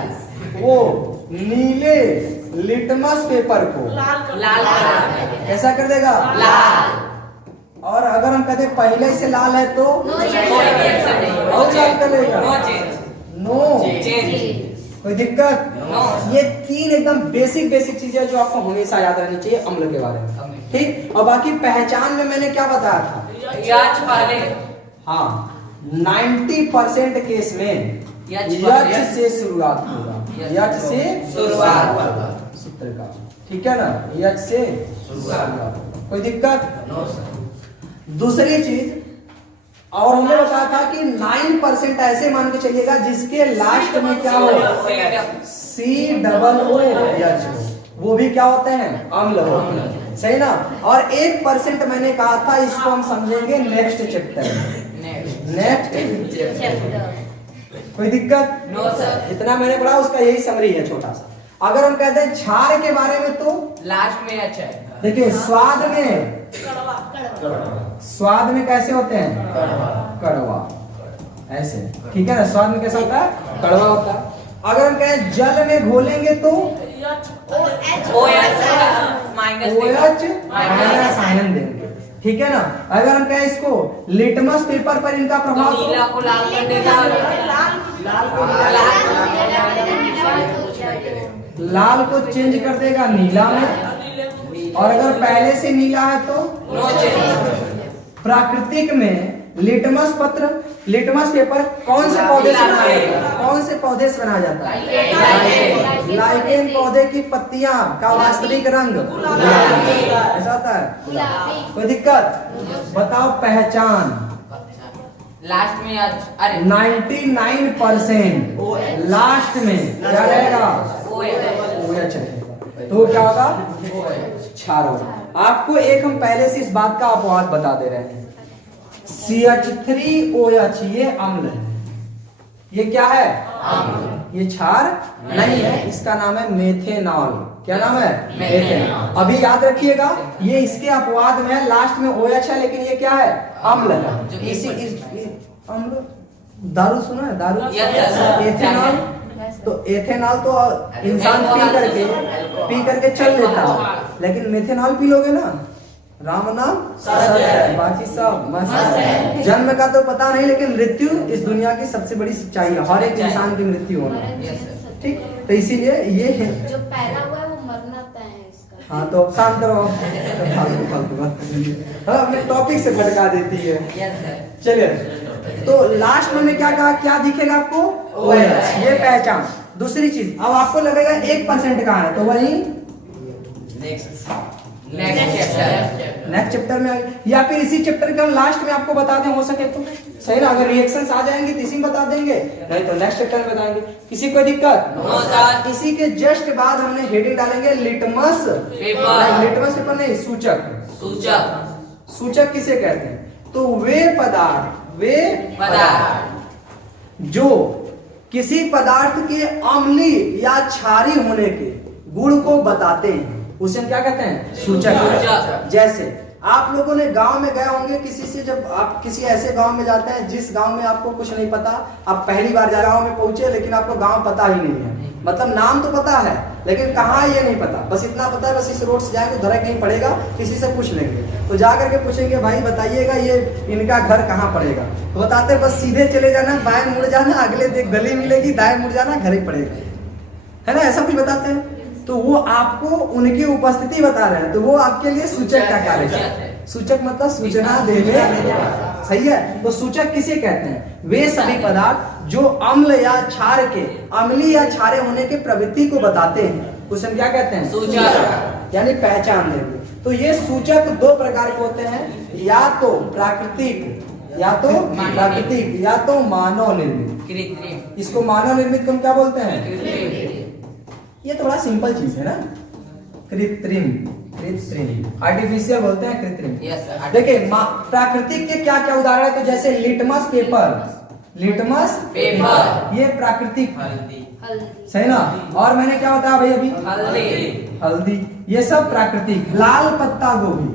वो नीले लिटमस पेपर को लाल कैसा कर देगा, लाल। और अगर हम कहते हैं पहले से लाल है तो और लाल कर देगा, नो कोई दिक्कत। ये 3 एकदम बेसिक चीजें जो आपको हमेशा याद रहनी चाहिए अम्ल के बारे में, ठीक। और बाकी पहचान में मैंने क्या बताया था, पहले हाँ 90% केस में यच से शुरुआत होगा, यच से शुरुआत होगा सूत्र का, ठीक है ना, यच से शुरुआत। कोई दिक्कत। दूसरी चीज और हमने बताया था कि 9% ऐसे मान के चलिएगा जिसके लास्ट में क्या हो, COOH, वो भी क्या होते हैं, अम्ल होते हैं, सही ना। और 1% मैंने कहा था, इसको हम समझेंगे नेक्स्ट चैप्टर, कोई दिक्कत, नो सर। इतना मैंने पढ़ा उसका यही समरी है छोटा सा। अगर हम कहते हैं क्षार के बारे में तो लास्ट में अच्छा है। देखिए स्वाद में कैसे होते हैं, कड़वा, ऐसे, ठीक है ना। स्वाद में कैसा होता है, कड़वा होता है। अगर हम कहें जल में घोलेंगे तो OH माइनस आयन देंगे, ठीक है ना। अगर हम कहें इसको लिटमस पेपर पर इनका प्रभाव, नीला को लाल कर देगा, लाल को चेंज कर देगा नीला में। और अगर पहले से नीला है तो प्राकृतिक में लिटमस पेपर कौन से पौधे से बनाया जाता है, कौन से पौधे से बनाया जाता है, लाइकेन पौधे की पत्तियां का वास्तविक रंग ऐसा होता है। कोई दिक्कत, बताओ पहचान। लास्ट में अरे 99% लास्ट में क्या रहेगा, OH रहेगा, तो क्या होगा, क्षार होगा। आपको एक हम पहले से इस बात का अपवाद बता दे रहे हैं, CH3OH ये अम्ल है, ये क्या है, ये क्षार नहीं है, इसका नाम है मेथेनॉल। क्या नाम है, मेथेनॉल। अभी याद रखिएगा, ये इसके अपवाद में है, लास्ट में OH है, लेकिन ये क्या है, अम्ल है। इसी अम्ल, दारू सुना है, दारू, एथेनॉल। तो एथेनॉल तो इंसान पी करके चल लेता है, लेकिन मेथेनॉल पी लोगे ना, राम नाम सत्य है, बाकी सब मस्त है। जन्म का तो पता नहीं, लेकिन मृत्यु इस दुनिया की सबसे बड़ी सच्चाई है, हर एक इंसान की मृत्यु होना, ठीक। तो इसीलिए ये है जो पहला हुआ है वो मरना तय है इसका। हाँ तो शांत रहो, फालतू बात अपने टॉपिक से भटका देती है। चलिए, तो लास्ट में क्या कहा, क्या दिखेगा आपको, OH, ये पहचान। दूसरी चीज, अब आपको लगेगा 1% कहाँ है, तो वही नेक्स्ट चैप्टर में, या फिर इसी चैप्टर के हम लास्ट में आपको बता दें, हो सके तो सही ना। अगर रिएक्शंस आ जाएंगे तो इसी में बता देंगे, नहीं तो नेक्स्ट चैप्टर में बताएंगे, किसी कोई दिक्कत। इसी के जस्ट बाद हमने हेडिंग डालेंगे लिटमस पेपर, लिटमस पेपर नहीं, सूचक किसे कहते हैं, तो वे पदार्थ जो किसी पदार्थ के अम्लीय या क्षारीय होने के गुण को बताते हैं, उसे हम क्या कहते हैं, सूचक। जैसे आप लोगों ने गांव में गए होंगे किसी से, जब आप किसी ऐसे गांव में जाते हैं जिस गांव में आपको कुछ नहीं पता, आप पहली बार गांव में पहुंचे लेकिन आपको गांव पता ही नहीं है, मतलब नाम तो पता है लेकिन कहाँ ये नहीं पता, बस इतना पता है बस इस रोड से जाएंगे उधर कहीं पड़ेगा, किसी से पूछ लेंगे, तो जा करके पूछेंगे भाई बताइएगा ये इनका घर कहाँ पड़ेगा, तो बताते बस सीधे चले जाना, बाएं मुड़ जाना, अगले गली मिलेगी, दाएं मुड़ जाना, घर ही पड़ेगा, है ना, ऐसा कुछ बताते हैं। तो वो आपको उनकी उपस्थिति बता रहे हैं, तो वो आपके लिए सूचक का कार्य है। सूचक मतलब सूचना देने, सही है। तो सूचक किसे कहते हैं? वे सभी पदार्थ जो अम्ल या क्षार के, अम्लीय या क्षारे होने के प्रवृत्ति को बताते हैं, उसे हम क्या कहते हैं? सूचक, यानी पहचान देंगे। तो ये सूचक दो प्रकार के होते हैं, या तो प्राकृतिक, या तो मानव निर्मित। इसको मानव निर्मित हम क्या बोलते हैं? ये थोड़ा सिंपल चीज है ना, कृत्रिम, आर्टिफिशियल बोलते हैं कृत्रिम। देखिए प्राकृतिक के क्या क्या उदाहरण है, तो जैसे लिटमस पेपर, ये प्राकृतिक, सही ना। और मैंने क्या बताया भाई अभी? हल्दी, ये सब प्राकृतिक। लाल पत्ता गोभी,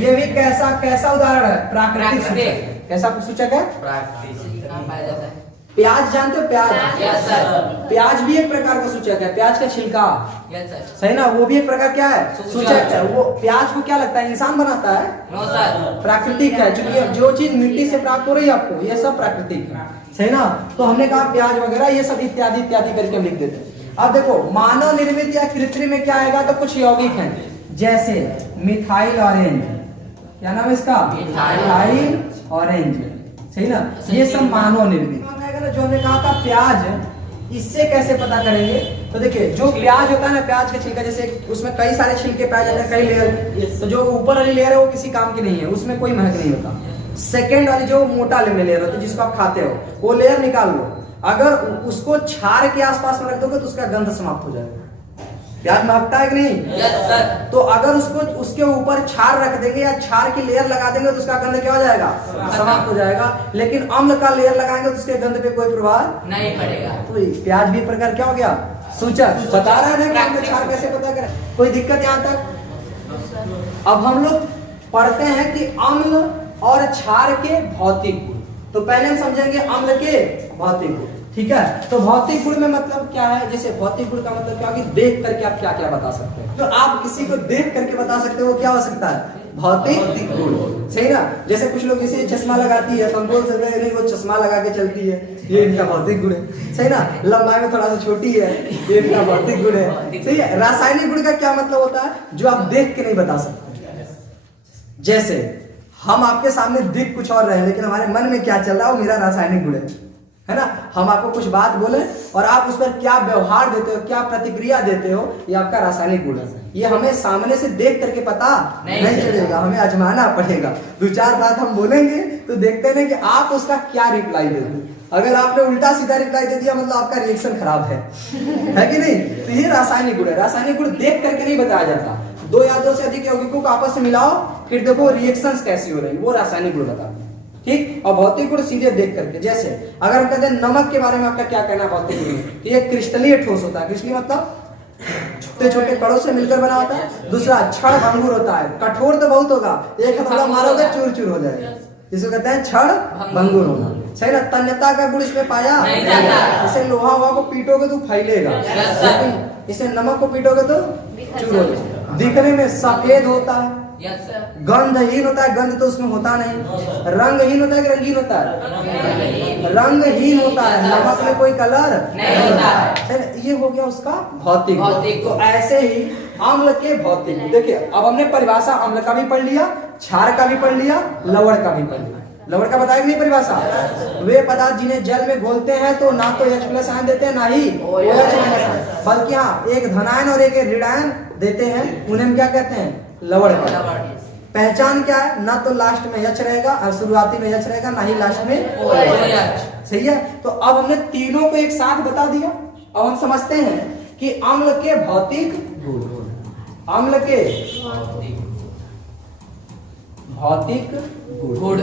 ये भी कैसा उदाहरण है? प्राकृतिक सूचक। कैसा सूचक है? प्याज जानते हो? प्याज भी एक प्रकार का सूचक है। प्याज का छिलका, सही ना, वो भी एक प्रकार क्या है? सूचक है। वो प्याज को क्या लगता है? इंसान बनाता है? प्राकृतिक है, क्योंकि जो चीज मिट्टी से प्राप्त हो रही है आपको, ये सब प्राकृतिक है, सही ना। तो हमने कहा प्याज वगैरह ये सब इत्यादि इत्यादि करके हम लिख देते हैं। अब देखो मानव निर्मित या कृत्रिम में क्या आएगा, तो कुछ यौगिक हैं, जैसे मिथाइल ऑरेंज, क्या नाम है इसका? मिथाइल ऑरेंज, सही ना। ये सब मानव निर्मित। जो हमने कहा था प्याज, इससे कैसे पता करेंगे? तो देखिए जो प्याज होता है ना, प्याज का छिलका, जैसे उसमें कई सारे छिलके पाए जाते हैं, कई लेयर, तो जो ऊपर वाली लेयर है वो किसी काम की नहीं है, उसमें कोई महक नहीं होता। सेकेंड वाली जो मोटा लेयर होती है जिसको आप खाते हो, वो लेयर निकाल लो, अगर उसको क्षार के आसपास में रख दोगे तो उसका गंध समाप्त हो जाएगा। प्याज महकता है कि नहीं? Yes sir. तो अगर उसके ऊपर क्षार रख देंगे या क्षार की लेयर लगा देंगे तो उसका गंध क्या हो जाएगा? समाप्त हो जाएगा। लेकिन अम्ल का लेयर लगाएंगे तो उसके गंध पे कोई प्रभाव नहीं पड़ेगा। तो प्याज भी प्रकार क्या हो गया? सूचक। बता रहा है ना कि क्षार कैसे पता करें? कोई दिक्कत यहाँ तक? अब हम लोग पढ़ते हैं कि अम्ल और क्षार के भौतिक गुण। तो पहले हम समझेंगे अम्ल के भौतिक गुण, ठीक है। तो भौतिक गुण में मतलब क्या है? जैसे भौतिक गुण का मतलब क्या है कि देख करके आप क्या क्या बता सकते हैं। तो आप किसी को देख करके बता सकते हो, क्या हो सकता है? भौतिक गुण, सही ना। जैसे कुछ लोग जैसे चश्मा लगाती है, हम बोल सकते हैं वो चश्मा लगा के चलती है, ये इनका भौतिक गुण है, सही ना। लंबाई में थोड़ा सा छोटी है, ये इनका भौतिक गुण है, सही है। रासायनिक गुण का क्या मतलब होता है? जो आप देख के नहीं बता सकते। जैसे हम आपके सामने दिख कुछ और रहे लेकिन हमारे मन में क्या चल रहा है वो मेरा रासायनिक गुण है ना। हम आपको कुछ बात बोले और आप उस पर क्या व्यवहार देते हो, क्या प्रतिक्रिया देते हो, ये आपका रासायनिक गुण है। ये हमें सामने से देख करके पता नहीं चलेगा, हमें आजमाना पड़ेगा। दो चार बात हम बोलेंगे तो देखते हैं कि आप उसका क्या रिप्लाई देते। अगर आपने उल्टा सीधा रिप्लाई दे दिया मतलब आपका रिएक्शन खराब है कि नहीं। तो ये रासायनिक गुण है। रासायनिक गुण देख करके नहीं बताया जाता। दो या दो से अधिक यौगिकों को आपस में मिलाओ, फिर देखो रिएक्शंस कैसी हो रही, वो रासायनिक गुण बताते हैं, ठीक। और भौतिक गुण सीधे देख करके, जैसे अगर हम कहते हैं नमक के बारे में आपका क्या कहना है भौतिक गुण? तो ये क्रिस्टलीय ठोस होता है। क्रिस्टलीय मतलब छोटे छोटे कणों से मिलकर बना होता है। दूसरा क्षण भंगुर होता है। कठोर तो बहुत होगा, एक हथौड़ा मारोगे चूर चूर हो जाएगा, जिसको कहते हैं क्षण भंगुर होना, सही ना। तन्यता का गुण इसमें पाया नहीं जाता। इसे लोहा को पीटोगे तो फैलेगा, लेकिन इसे नमक को पीटोगे तो चूर हो जाएगा। दिखने में सफेद होता है, गंधहीन होता है, गंध तो उसमें होता नहीं। रंगहीन होता है कि रंगीन होता है? रंगहीन होता है, नमक में कोई कलर नहीं होता है। ये हो गया उसका भौतिक। तो ऐसे ही अम्ल के भौतिक। देखिए अब हमने परिभाषा अम्ल का भी पढ़ लिया, क्षार का भी पढ़ लिया, लवण का भी पढ़ लिया। लवण का बताया नहीं परिभाषा? वे पदार्थ जिन्हें जल में घोलते हैं तो ना तो H+ आयन देते हैं ना ही OH-, बल्कि हाँ एक धनायन और एक ऋणायन देते हैं, उन्हें हम क्या कहते हैं? लवण का। पहचान क्या है? ना तो लास्ट में H रहेगा और शुरुआती में H रहेगा, ना ही लास्ट में OH, सही है। तो अब हमने तीनों को एक साथ बता दिया। अब हम समझते हैं कि अम्ल के भौतिक गुण। अम्ल के भौतिक गुण,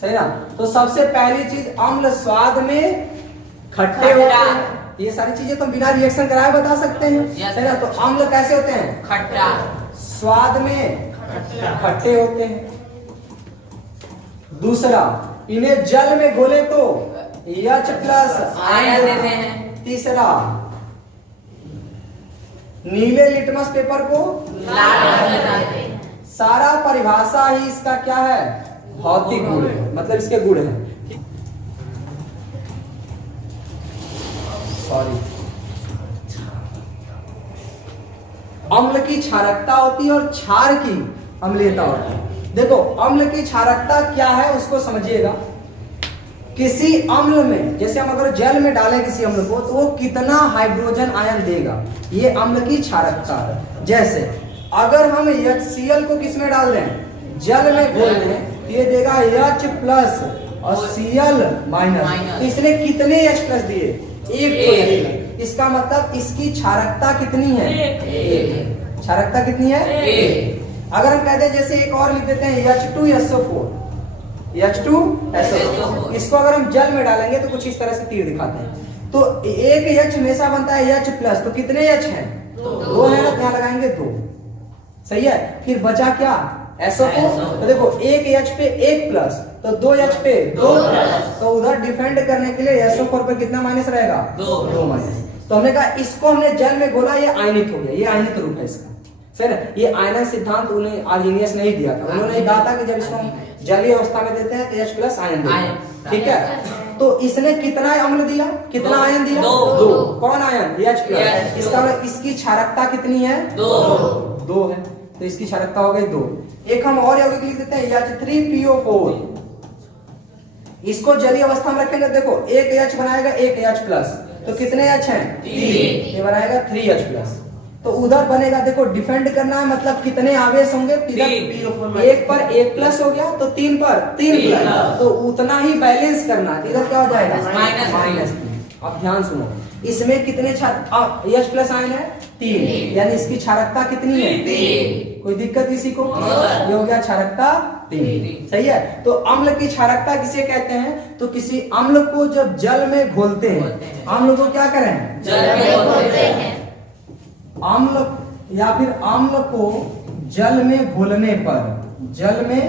सही ना। तो सबसे पहली चीज, अम्ल स्वाद में खट्टे होते हैं ये सारी चीजें तो बिना रिएक्शन कराए बता सकते हैं, Yes, है ना। तो अम्ल कैसे होते हैं? खट्टा, स्वाद में खट्टे होते हैं। दूसरा, इन्हें जल में घोले तो H प्लस आयन देते हैं। तीसरा, नीले लिटमस पेपर को लाल रंग देते हैं। सारा परिभाषा ही इसका क्या है? भौतिक गुण है, मतलब इसके गुण है। सॉरी, अम्ल की क्षारकता होती है और क्षार की अम्लीयता होती है। देखो, अम्ल की क्षारकता क्या है उसको समझिएगा। किसी अम्ल में, जैसे हम अगर जल में डालें किसी अम्ल को, तो वो कितना हाइड्रोजन आयन देगा, ये अम्ल की क्षारकता है। जैसे अगर हम HCl को किस में डाल दें? जल में घोल दें, तो ये देगा H प्लस और Cl माइनस। इसने कितने H प्लस दिए? एक। इसका मतलब इसकी क्षारकता कितनी है? एक। क्षारकता कितनी है? एक। अगर हम कहते हैं, जैसे एक और लिख देते हैं H2SO4, H2SO4, इसको अगर हम जल में डालेंगे तो कुछ इस तरह से तीर दिखाते हैं। तो एक H हमेशा बनता है H प्लस, तो कितने H हैं? दो है ना, यहाँ लगाएंगे 2, सही है। फिर बचा क्या? SO4। तो देखो, एक H पे 1 प्लस, तो 2 H पे 2 प्लस, तो उधर डिफेंड करने के लिए SO4 पे कितना माइनस रहेगा? 2 माइनस। तो हमने कहा इसको हमने जल में घोला, ये आयनित हो गया, ये आयनित रूप है इसका, सही ना। ये आयनन सिद्धांत उन्हें आर्जेनियस नहीं दिया था, उन्होंने कहा था कि जब इसको हम जलीय अवस्था में देते हैं तो H प्लस आयन देते हैं, ठीक है। तो इसने कितना अम्ल दिया, कितना आयन दिया? 2। कौन आयन? H plus. इसका इसकी क्षारकता कितनी है? 2 है, तो इसकी क्षारकता हो गई 2। एक हम और यौगिक लिख देते हैं H3PO4, इसको जलीय अवस्था में रखेंगे। देखो, एक H बनाएगा, एक H प्लस, तो कितने H हैं? 3। ये बनाएगा 3H प्लस। तो उधर बनेगा, देखो डिफेंड करना है, मतलब कितने आवेश होंगे? 3। एक पर 1 प्लस हो गया, तो 3 पर 3 प्लस, तो उतना ही बैलेंस करना है। इधर क्या हो जाएगा? माइनस। अब ध्यान सुनो, इसमें कितने H प्लस आयन है? 3, यानी इसकी क्षारकता कितनी है? 3। कोई दिक्कत इसी को? ये हो गया क्षारकता 3, सही है। तो अम्ल की क्षारकता किसे कहते हैं? तो किसी अम्ल को जब जल में घोलते हैं, अम्ल को क्या करें? जल में घोलते हैं। अम्ल या फिर अम्ल को जल में घोलने पर, जल में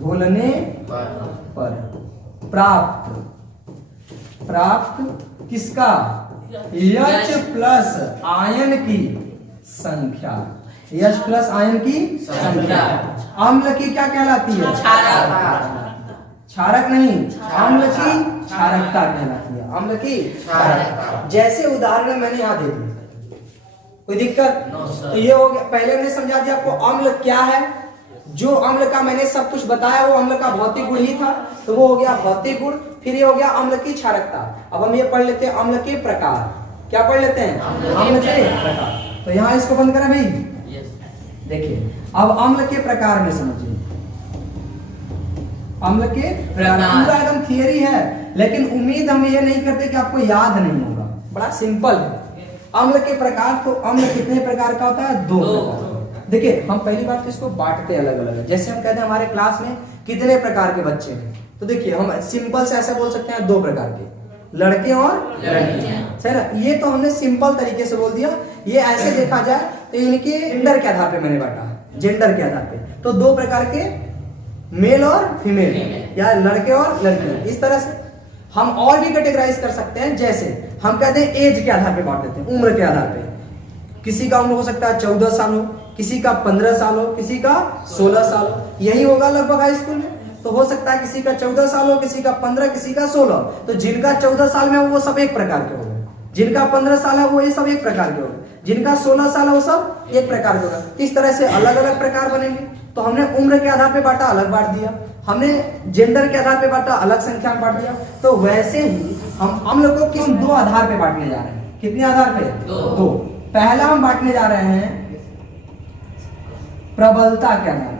घोलने पर प्राप्त किसका? H प्लस आयन की संख्या, H प्लस आयन की संख्या अम्ल की क्या कहलाती है? क्षारक नहीं, अम्ल की क्षारकता कहलाती है, अम्ल की क्षारकता। जैसे उदाहरण मैंने यहाँ दे दिया, कोई दिक्कत? तो ये हो गया, पहले मैंने समझा दिया आपको अम्ल क्या है। जो अम्ल का मैंने सब कुछ बताया वो अम्ल का भौतिक गुण ही था, तो वो हो गया भौतिक गुण। फिर ये हो गया अम्ल की क्षारकता। अब हम ये पढ़ लेते हैं अम्ल के प्रकार। क्या पढ़ लेते हैं? अम्ल के प्रकार। तो यहाँ इसको बंद करें भाई। देखिए, अब अम्ल के प्रकार में समझिए, अम्ल के प्रकार पूरा एकदम थियरी है, लेकिन उम्मीद हम ये नहीं करते कि आपको याद नहीं होगा, बड़ा सिंपल है। अम्ल के प्रकार, तो अम्ल कितने प्रकार का होता है? 2 प्रकार। देखिए, हम पहली बात तो इसको बांटते अलग अलग है। जैसे हम कहते हैं हमारे क्लास में कितने प्रकार के बच्चे हैं, तो देखिए हम सिंपल से ऐसा बोल सकते हैं 2 प्रकार के, लड़के और लड़कियां, सही ना। ये तो हमने सिंपल तरीके से बोल दिया। ये ऐसे देखा जाए तो इनके जेंडर के आधार पे मैंने बांटा है, जेंडर के आधार पे। तो 2 प्रकार के, मेल और फीमेल, या लड़के और लड़कियां। इस तरह से हम और भी कैटेगराइज कर सकते हैं। जैसे हम कहते हैं एज के आधार पे बांट देते हैं, उम्र के आधार पे। किसी का उम्र हो सकता है 14 साल हो, किसी का 15 साल हो, किसी का 16 साल हो, यही होगा लगभग हाई स्कूल में। तो हो सकता है किसी का 14 साल हो, किसी का 15, किसी का 16। तो जिनका 14 साल में हो वो सब एक प्रकार के हो गए, जिनका 15 साल है वो ये सब एक प्रकार के हो गए, जिनका 16 साल है वो सब एक प्रकार के होगा। इस तरह से अलग अलग प्रकार बनेंगे। तो हमने उम्र के आधार पे बांटा, अलग बांट दिया। हमने जेंडर के आधार पे बांटा, अलग संख्या में बांट दिया। तो वैसे ही हम अम्ल को किस 2 आधार पे बांटने जा रहे हैं। कितने आधार पे? 2। पहला हम बांटने जा रहे हैं प्रबलता के आधार।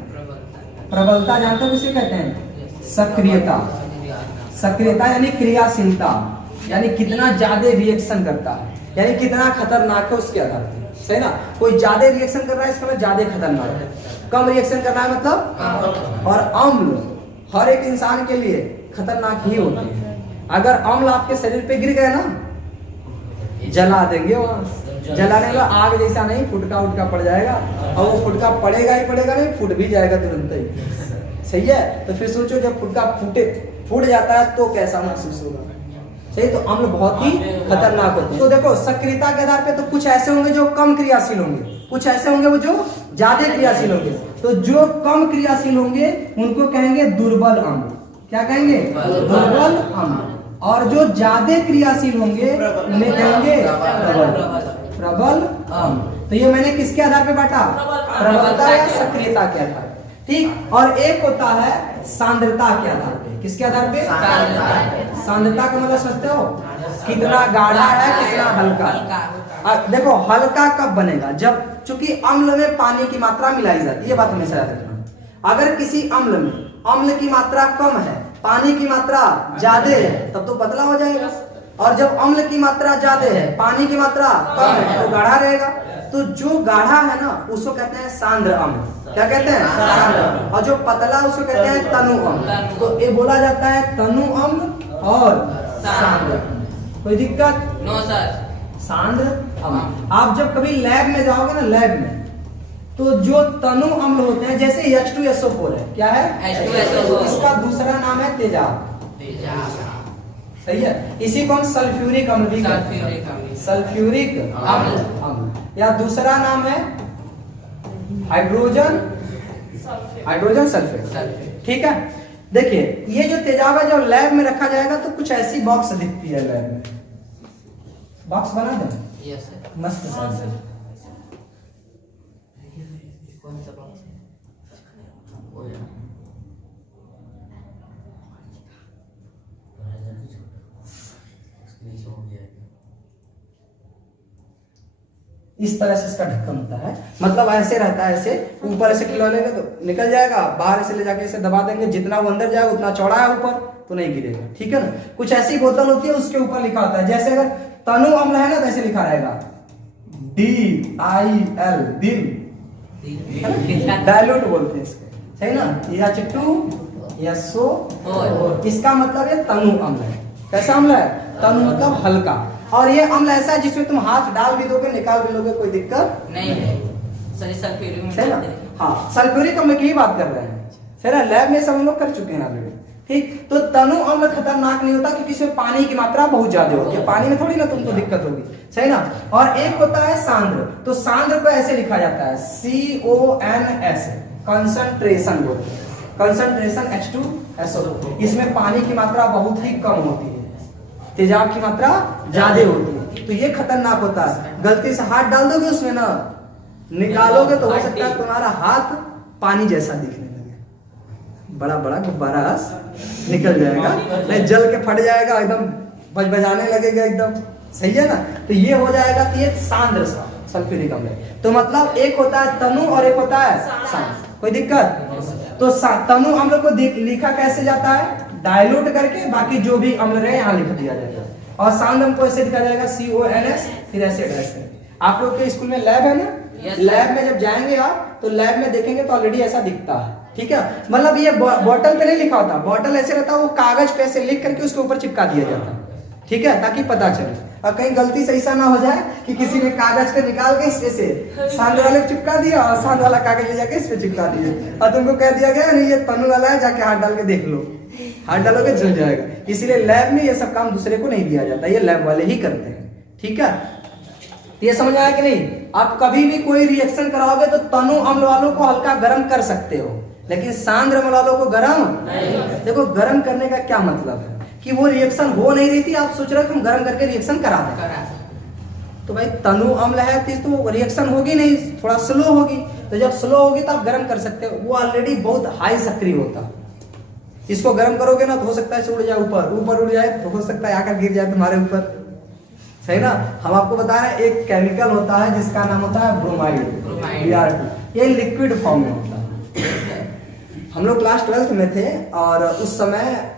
प्रबलता जानते हो किसे कहते हैं? सक्रियता। सक्रियता यानी क्रियाशीलता, यानी कितना ज्यादा रिएक्शन करता है, यानी कितना खतरनाक है उसके आधार पे, सही ना। कोई ज्यादा रिएक्शन कर रहा है इसका मतलब ज्यादा खतरनाक है, कम रिएक्शन कर रहा है मतलब। और अम्ल हर एक इंसान के लिए खतरनाक ही होते हैं। अगर अम्ल आपके शरीर पे गिर गए ना, जला देंगे वहां। जलाने वाला आग जैसा नहीं, फुटका उटका पड़ जाएगा, और वो फुटका पड़ेगा ही पड़ेगा नहीं, फूट भी जाएगा तुरंत ही। सही है, तो फिर सोचो जब फुटका फूट जाता है तो कैसा महसूस होगा। सही, तो अम्ल बहुत ही खतरनाक होते हैं। तो देखो सक्रियता के आधार पे तो कुछ ऐसे होंगे जो कम क्रियाशील होंगे, कुछ ऐसे होंगे वो जो ज्यादा क्रियाशील होंगे। तो जो कम क्रियाशील होंगे उनको कहेंगे दुर्बल अम्ल। क्या कहेंगे? दुर्बल अम्ल। और जो ज्यादा क्रियाशील होंगे उन्हें कहेंगे प्रबल अम्ल। तो ये मैंने किसके आधार पे बांटा? प्रबलता या सक्रियता के आधार पे। ठीक, और एक होता है सांद्रता के आधार पे। किसके आधार पे? सांद्रता का मतलब समझते हो? कितना गाढ़ा है, कितना हल्का। देखो हल्का कब बनेगा? जब चूंकि अम्ल में पानी की मात्रा मिलाई जाती है, ये बात हमेशा याद रखना। अगर किसी अम्ल में अम्ल की मात्रा कम है, पानी की मात्रा ज्यादा है, तब तो पतला हो जाएगा। और जब अम्ल की मात्रा ज्यादा है, पानी की मात्रा कम है, तो गाढ़ा रहेगा। तो जो गाढ़ा है ना उसको कहते हैं सांद्र अम्ल। क्या कहते हैं? सांद्र। और जो पतला उसको कहते हैं तनु अम्ल। तो ये बोला जाता है तनु अम्ल और सांद्र। कोई दिक्कत? No sir. सांद्र अम्ल। आप जब कभी लैब में जाओगे ना, लैब में, तो जो तनु अम्ल होते हैं, जैसे H2SO4 है, क्या है? H2SO4। इसका दूसरा नाम है तेजाब। सही है, इसी को हम सल्फ्यूरिक अम्ल भी कहते हैं। सल्फ्यूरिक अम्ल। या दूसरा नाम है हाइड्रोजन सल्फेट। ठीक है, देखिए ये जो तेजाब है जब लैब में रखा जाएगा तो कुछ ऐसी बॉक्स दिखती है लैब में। बॉक्स बना दें? Yes sir. मस्त साइज है। कौन सा बॉक्स है? इस तरह से इसका ढक्कन होता है, मतलब ऐसे रहता है, ऐसे ऊपर ऐसे खिला लेंगे तो निकल जाएगा, बाहर ऐसे ले जाके ऐसे दबा देंगे, जितना वो अंदर जाएगा उतना चौड़ा है ऊपर, तो नहीं गिरेगा। ठीक है ना। कुछ ऐसी बोतल होती है उसके ऊपर लिखा होता है, जैसे अगर तनु अम्ल है ना तो ऐसे लिखा रहेगा DIL, दिल, डायल्यूट बोलते हैं इसको। सही ना। H2SO4, इसका मतलब ये तनु अम्ल है। कैसा अम्ल है? तनु मतलब हल्का। और ये अम्ल ऐसा है जिसमें तुम हाथ डाल भी दोगे, निकाल भी लोगे, कोई दिक्कत नहीं। सर सल्फ्यूरिक में, सही ना। हाँ, सल्फ्यूरिक अम्ल की ही बात कर रहे हैं। सही ना, लैब में सब हम लोग कर चुके हैं ऑलरेडी। ठीक, तो तनु अम्ल खतरनाक नहीं होता क्योंकि इसमें पानी की मात्रा बहुत ज्यादा होती है, पानी में थोड़ी ना तुमको दिक्कत होगी। सही ना। और एक होता है सांद्र। तो सांद्र को ऐसे लिखा जाता है CONS, कंसंट्रेशन बोलते हैं। Concentration H2SO4। इसमें पानी की मात्रा बहुत ही कम होती है, तेजाब की मात्रा ज्यादा होती है, तो ये खतरनाक होता है। गलती से हाथ डाल दोगे उसमें ना, निकालोगे तो हो सकता है तुम्हारा हाथ पानी जैसा दिखने लगे, बड़ा बड़ा गुब्बारा निकल जाएगा, नहीं जल के फट जाएगा, एकदम बजबजाने लगेगा एकदम। सही है ना। तो ये हो जाएगा, तो ये सांद्र सल्फ्यूरिक अम्ल है। तो मतलब एक होता है तनु और एक होता है सांद्र। कोई दिक्कत? तो तनु अम्ल को लिखा कैसे जाता है? डायल्यूट करके, बाकी जो भी अम्ल रहे यहाँ लिख दिया जाएगा। और सांद्र को ऐसे लिखा जाएगा CONS, फिर ऐसे डैश करके। आप लोग के स्कूल में लैब है ना? लैब में जब जाएंगे आप तो लैब में देखेंगे तो ऑलरेडी ऐसा दिखता है। ठीक है, मतलब ये बॉटल पे नहीं लिखा होता, बॉटल ऐसे रहता है, वो कागज पे ऐसे लिख करके उसके ऊपर चिपका दिया जाता है। ठीक है, ताकि पता चले। और कहीं गलती से ऐसा ना हो जाए कि किसी ने कागज पे निकाल के इस पे से सांद्र वाले चिपका दिया और सांद्र वाला कागज ले जाके इस पे चिपका दिया, और तुमको कह दिया गया नहीं ये तनु वाला है, जाके हाथ डाल के देख लो, हाथ डालोगे जल जाएगा। इसीलिए लैब में ये सब काम दूसरे को नहीं दिया जाता, ये लैब वाले ही करते हैं। ठीक है, ये समझ आया कि नहीं? आप कभी भी कोई रिएक्शन कराओगे तो तनु अम्ल वालों को हल्का गर्म कर सकते हो, लेकिन सांद्र अम्ल वालों को गर्म नहीं। देखो गर्म करने का क्या मतलब है कि वो रिएक्शन हो नहीं रही थी, आप सोच रहे हो कि हम गर्म करके रिएक्शन करा दें, तो भाई तनु अम्ल है तो रिएक्शन होगी नहीं, थोड़ा स्लो होगी। तो जब स्लो होगी तो आप गर्म कर सकते हो, वो ऑलरेडी बहुत हाई सक्रिय होता है। इसको गर्म करोगे ना तो हो सकता है उड़ जाए, ऊपर उड़ जाए, तो हो सकता है आकर गिर जाए तुम्हारे ऊपर। सही ना। हम आपको बता रहे हैं एक केमिकल होता है जिसका नाम होता है ब्रोमाइड, Br2। ये लिक्विड फॉर्म में होता है। हम लोग क्लास 12th में थे और उस समय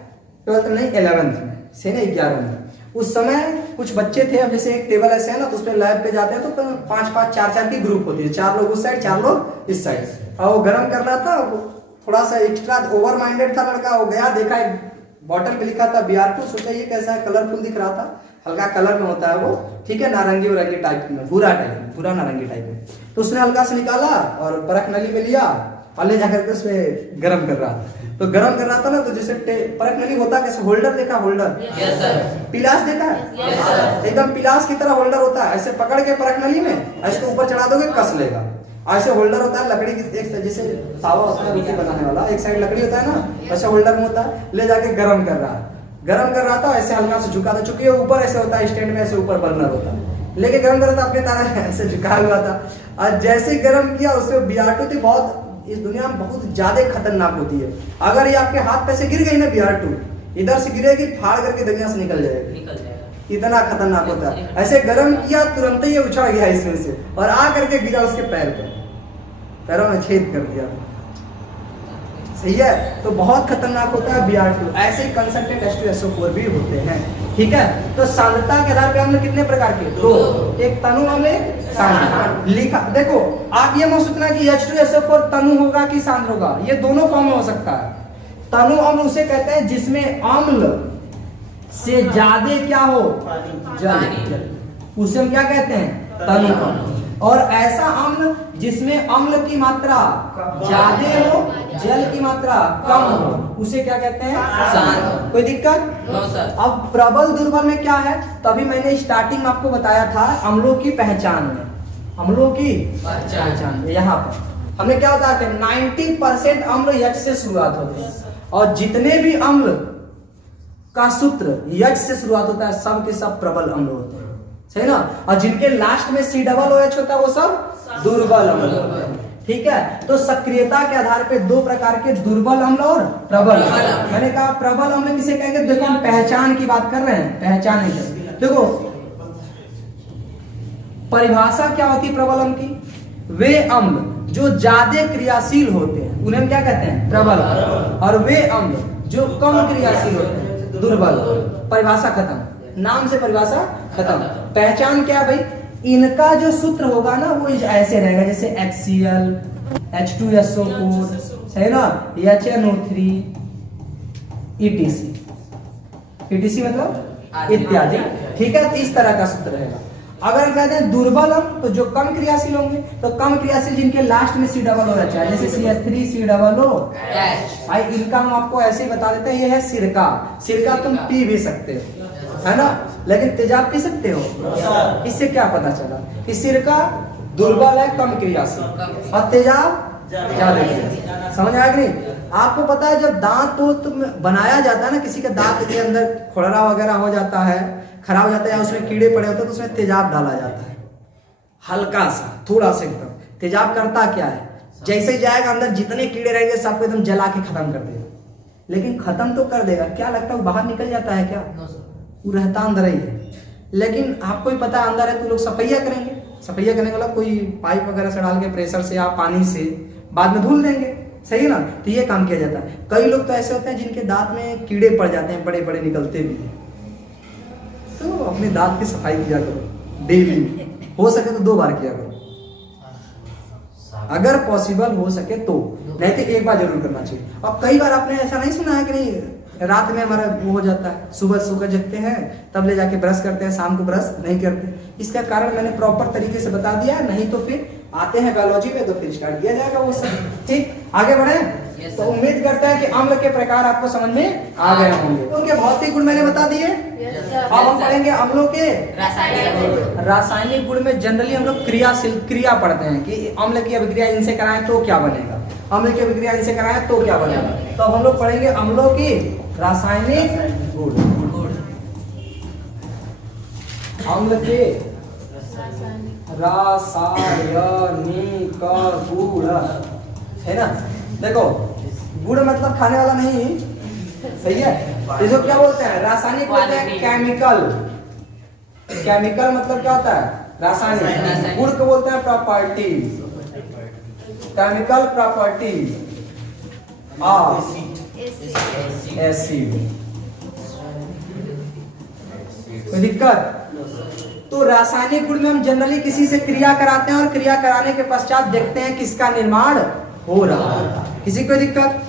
12th नहीं 11th में से नहीं 11 में, उस समय कुछ बच्चे थे। अब जैसे एक टेबल ऐसे है ना, तो उस पर लैब पे जाते हैं तो 5-5 4-4 की ग्रुप होती है, 4 लोग उस साइड 4 लोग इस साइड। और वो गर्म कर रहा था, थोड़ा सा एक्स्ट्रा ओवर माइंडेड था लड़का, वो गया देखा बॉटल पे लिखा था Br2, सोचा ये कैसा है, कलरफुल दिख रहा था, हल्का कलर में होता है वो, ठीक है, नारंगी वरंगी टाइप में, भूरा टाइप में, भूरा नारंगी टाइप में। तो उसने हल्का से निकाला और परख नली में लिया और ले जाकर के उसमें गर्म कर रहा था। तो गर्म कर रहा था ना, तो जैसे परख नली होता है कैसे, होल्डर देखा, होल्डर, यस सर, पिलास देखा है, यस सर, एकदम पिलास की तरह होल्डर होता है, ऐसे पकड़ के परख नली में इसको ऊपर चढ़ा दोगे कस लेगा। ऐसे होल्डर होता है लकड़ी की, एक जैसे तावा होता है रोटी बनाने वाला, एक साइड लकड़ी होता है ना, ऐसे होल्डर में होता है, ले जाके गर्म कर रहा है, गर्म कर रहा था, ऐसे हल्का से झुका था, चूंकि ऊपर ऐसे होता है स्टैंड में, ऐसे ऊपर बर्नर होता है, लेके गर्म कर रहा था अपने तरह ऐसे झुका हुआ था। और जैसे ही गर्म किया उससे Br2 थी, बहुत इस दुनिया में बहुत ज्यादा खतरनाक होती है। अगर ये आपके हाथ पे से गिर गई ना Br2, इधर से गिरेगी, फाड़ करके दुनिया से निकल जाएगी, निकल जाएगा। इतना खतरनाक होता है। ऐसे गर्म किया, तुरंत ही ये उछड़ गया इसमें से और आ करके गिरा उसके पैर पे, पैरों में छेद कर दिया, सही है। तो बहुत खतरनाक होता है Br2। ऐसे ही कंसंट्रेट H2SO4 भी होते हैं, ठीक है। तो सांद्रता के आधार पे अम्ल कितने प्रकार के, दो, एक तनु अम्ल, एक सांद्र। लिखा देखो, आप ये मत सोचना कि H2SO4 तनु होगा कि सांद्र होगा, ये दोनों फॉर्म में हो सकता है। तनु अम्ल उसे कहते हैं जिसमें अम्ल से ज्यादा क्या हो, जल, उसे हम क्या कहते हैं, तनु अम्ल। और ऐसा अम्ल जिसमें अम्ल की मात्रा ज्यादा हो, जल की मात्रा कम हो, उसे क्या कहते हैं, सांद्र। कोई दिक्कत? No sir. अब प्रबल दुर्बल में क्या है, तभी मैंने स्टार्टिंग में आपको बताया था अम्लों की पहचान में, अम्लों की पहचान में यहाँ पर हमने क्या बताया था, 90% अम्ल H से शुरुआत होते हैं, और जितने भी अम्ल का सूत्र H से शुरुआत होता है सब के सब प्रबल अम्ल होते हैं, सही ना। और जिनके लास्ट में COOH होता है वो सब दुर्बल अम्ल होते हैं, ठीक है। तो सक्रियता के आधार पे दो प्रकार के दुर्बल अम्ल और प्रबल अम्ल। मैंने कहा प्रबल अम्ल किसे कहेंगे, देखो हम पहचान की बात कर रहे हैं, पहचान है। देखो परिभाषा क्या होती है प्रबल अम्ल की, वे अम्ल जो ज्यादा क्रियाशील होते हैं उन्हें हम क्या कहते हैं, प्रबल अम्ल, और वे अम्ल जो कम क्रियाशील होते हैं दुर्बल। परिभाषा खत्म, नाम से परिभाषा खत्म। पहचान क्या भाई, इनका जो सूत्र होगा ना वो ऐसे रहेगा, जैसे HCl, H2SO4, सही ना, HNO3, ETC, ETC मतलब इत्यादि, ठीक है। तो इस तरह का सूत्र रहेगा। अगर हम कहते हैं दुर्बल अम्ल तो जो कम क्रियाशील होंगे, तो कम क्रियाशील जिनके लास्ट में C डबल होना चाहिए, जैसे CH3COOH। भाई इनका हम आपको ऐसे ही बता देते हैं, ये है सिरका। सिरका तुम पी भी सकते हो, है ना, लेकिन तेजाब पी सकते हो। इससे क्या पता चला कि सिरका दुर्बल है, कम क्रियाशील, और तेजाब ज्यादा क्रियाशील। समझ आया कि नहीं? आपको पता है जब दांत तो बनाया जाता है ना, किसी के दांत के अंदर खोड़रा वगैरह हो जाता है, खराब हो जाता है, या उसमें कीड़े पड़े होते हैं, तो उसमें तेजाब डाला जाता है, हल्का सा, थोड़ा सा एकदम। तेजाब करता क्या है, जैसे ही जाएगा अंदर जितने कीड़े रहेंगे सबको एकदम जला के खत्म कर देगा। लेकिन खत्म तो कर देगा, क्या लगता है वो बाहर निकल जाता है क्या? वो रहता अंदर ही है। लेकिन आपको भी पता है अंदर है तो लोग सफैया करेंगे, सफैया करने वाला कोई पाइप वगैरह से डाल के प्रेशर से या पानी से बाद में धुल देंगे, सही ना। तो ये काम किया जाता है। कई लोग तो ऐसे होते हैं जिनके दांत में कीड़े पड़ जाते हैं, बड़े बड़े निकलते भी, तो अपने दांत की सफाई किया करो डेली, हो सके तो 2 बार किया करो, अगर पॉसिबल हो सके तो, नहीं तो 1 बार जरूर करना चाहिए। अब कई बार आपने ऐसा नहीं सुना है कि नहीं, रात में हमारा वो हो जाता है, सुबह सुबह जगते हैं तब ले जाके ब्रश करते हैं, शाम को ब्रश नहीं करते। इसका कारण मैंने प्रॉपर तरीके से बता दिया है, नहीं तो फिर आते हैं बायोलॉजी में तो फिर स्टार्ट किया जाएगा वो सब। ठीक, आगे बढ़े। तो उम्मीद करते हैं कि अम्ल के प्रकार आपको समझ में आ गए होंगे। उनके भौतिक गुण मैंने बता दिए। अब हम पढ़ेंगे अम्लों के रासायनिक गुण में जनरली हम लोग क्रिया पढ़ते हैं कि अम्ल की अभिक्रिया इनसे कराएं तो क्या बनेगा, अम्ल की अभिक्रिया इनसे कराएं तो क्या बनेगा। तो हम लोग पढ़ेंगे अम्लों की रासायनिक गुण, अम्ल के रासायनिक गुण, है ना। देखो गुण मतलब खाने वाला नहीं, सही है। इसको क्या बोलते हैं, रासायनिक बोलते हैं केमिकल। केमिकल मतलब क्या होता है, रासायनिक। गुण को बोलते हैं properties, chemical properties of acid. कोई दिक्कत? तो रासायनिक गुण में हम जनरली किसी से क्रिया कराते हैं और क्रिया कराने के पश्चात देखते हैं किसका निर्माण हो रहा है। किसी को दिक्कत?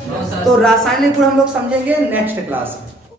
तो रासायनिक गुण हम लोग समझेंगे नेक्स्ट क्लास में।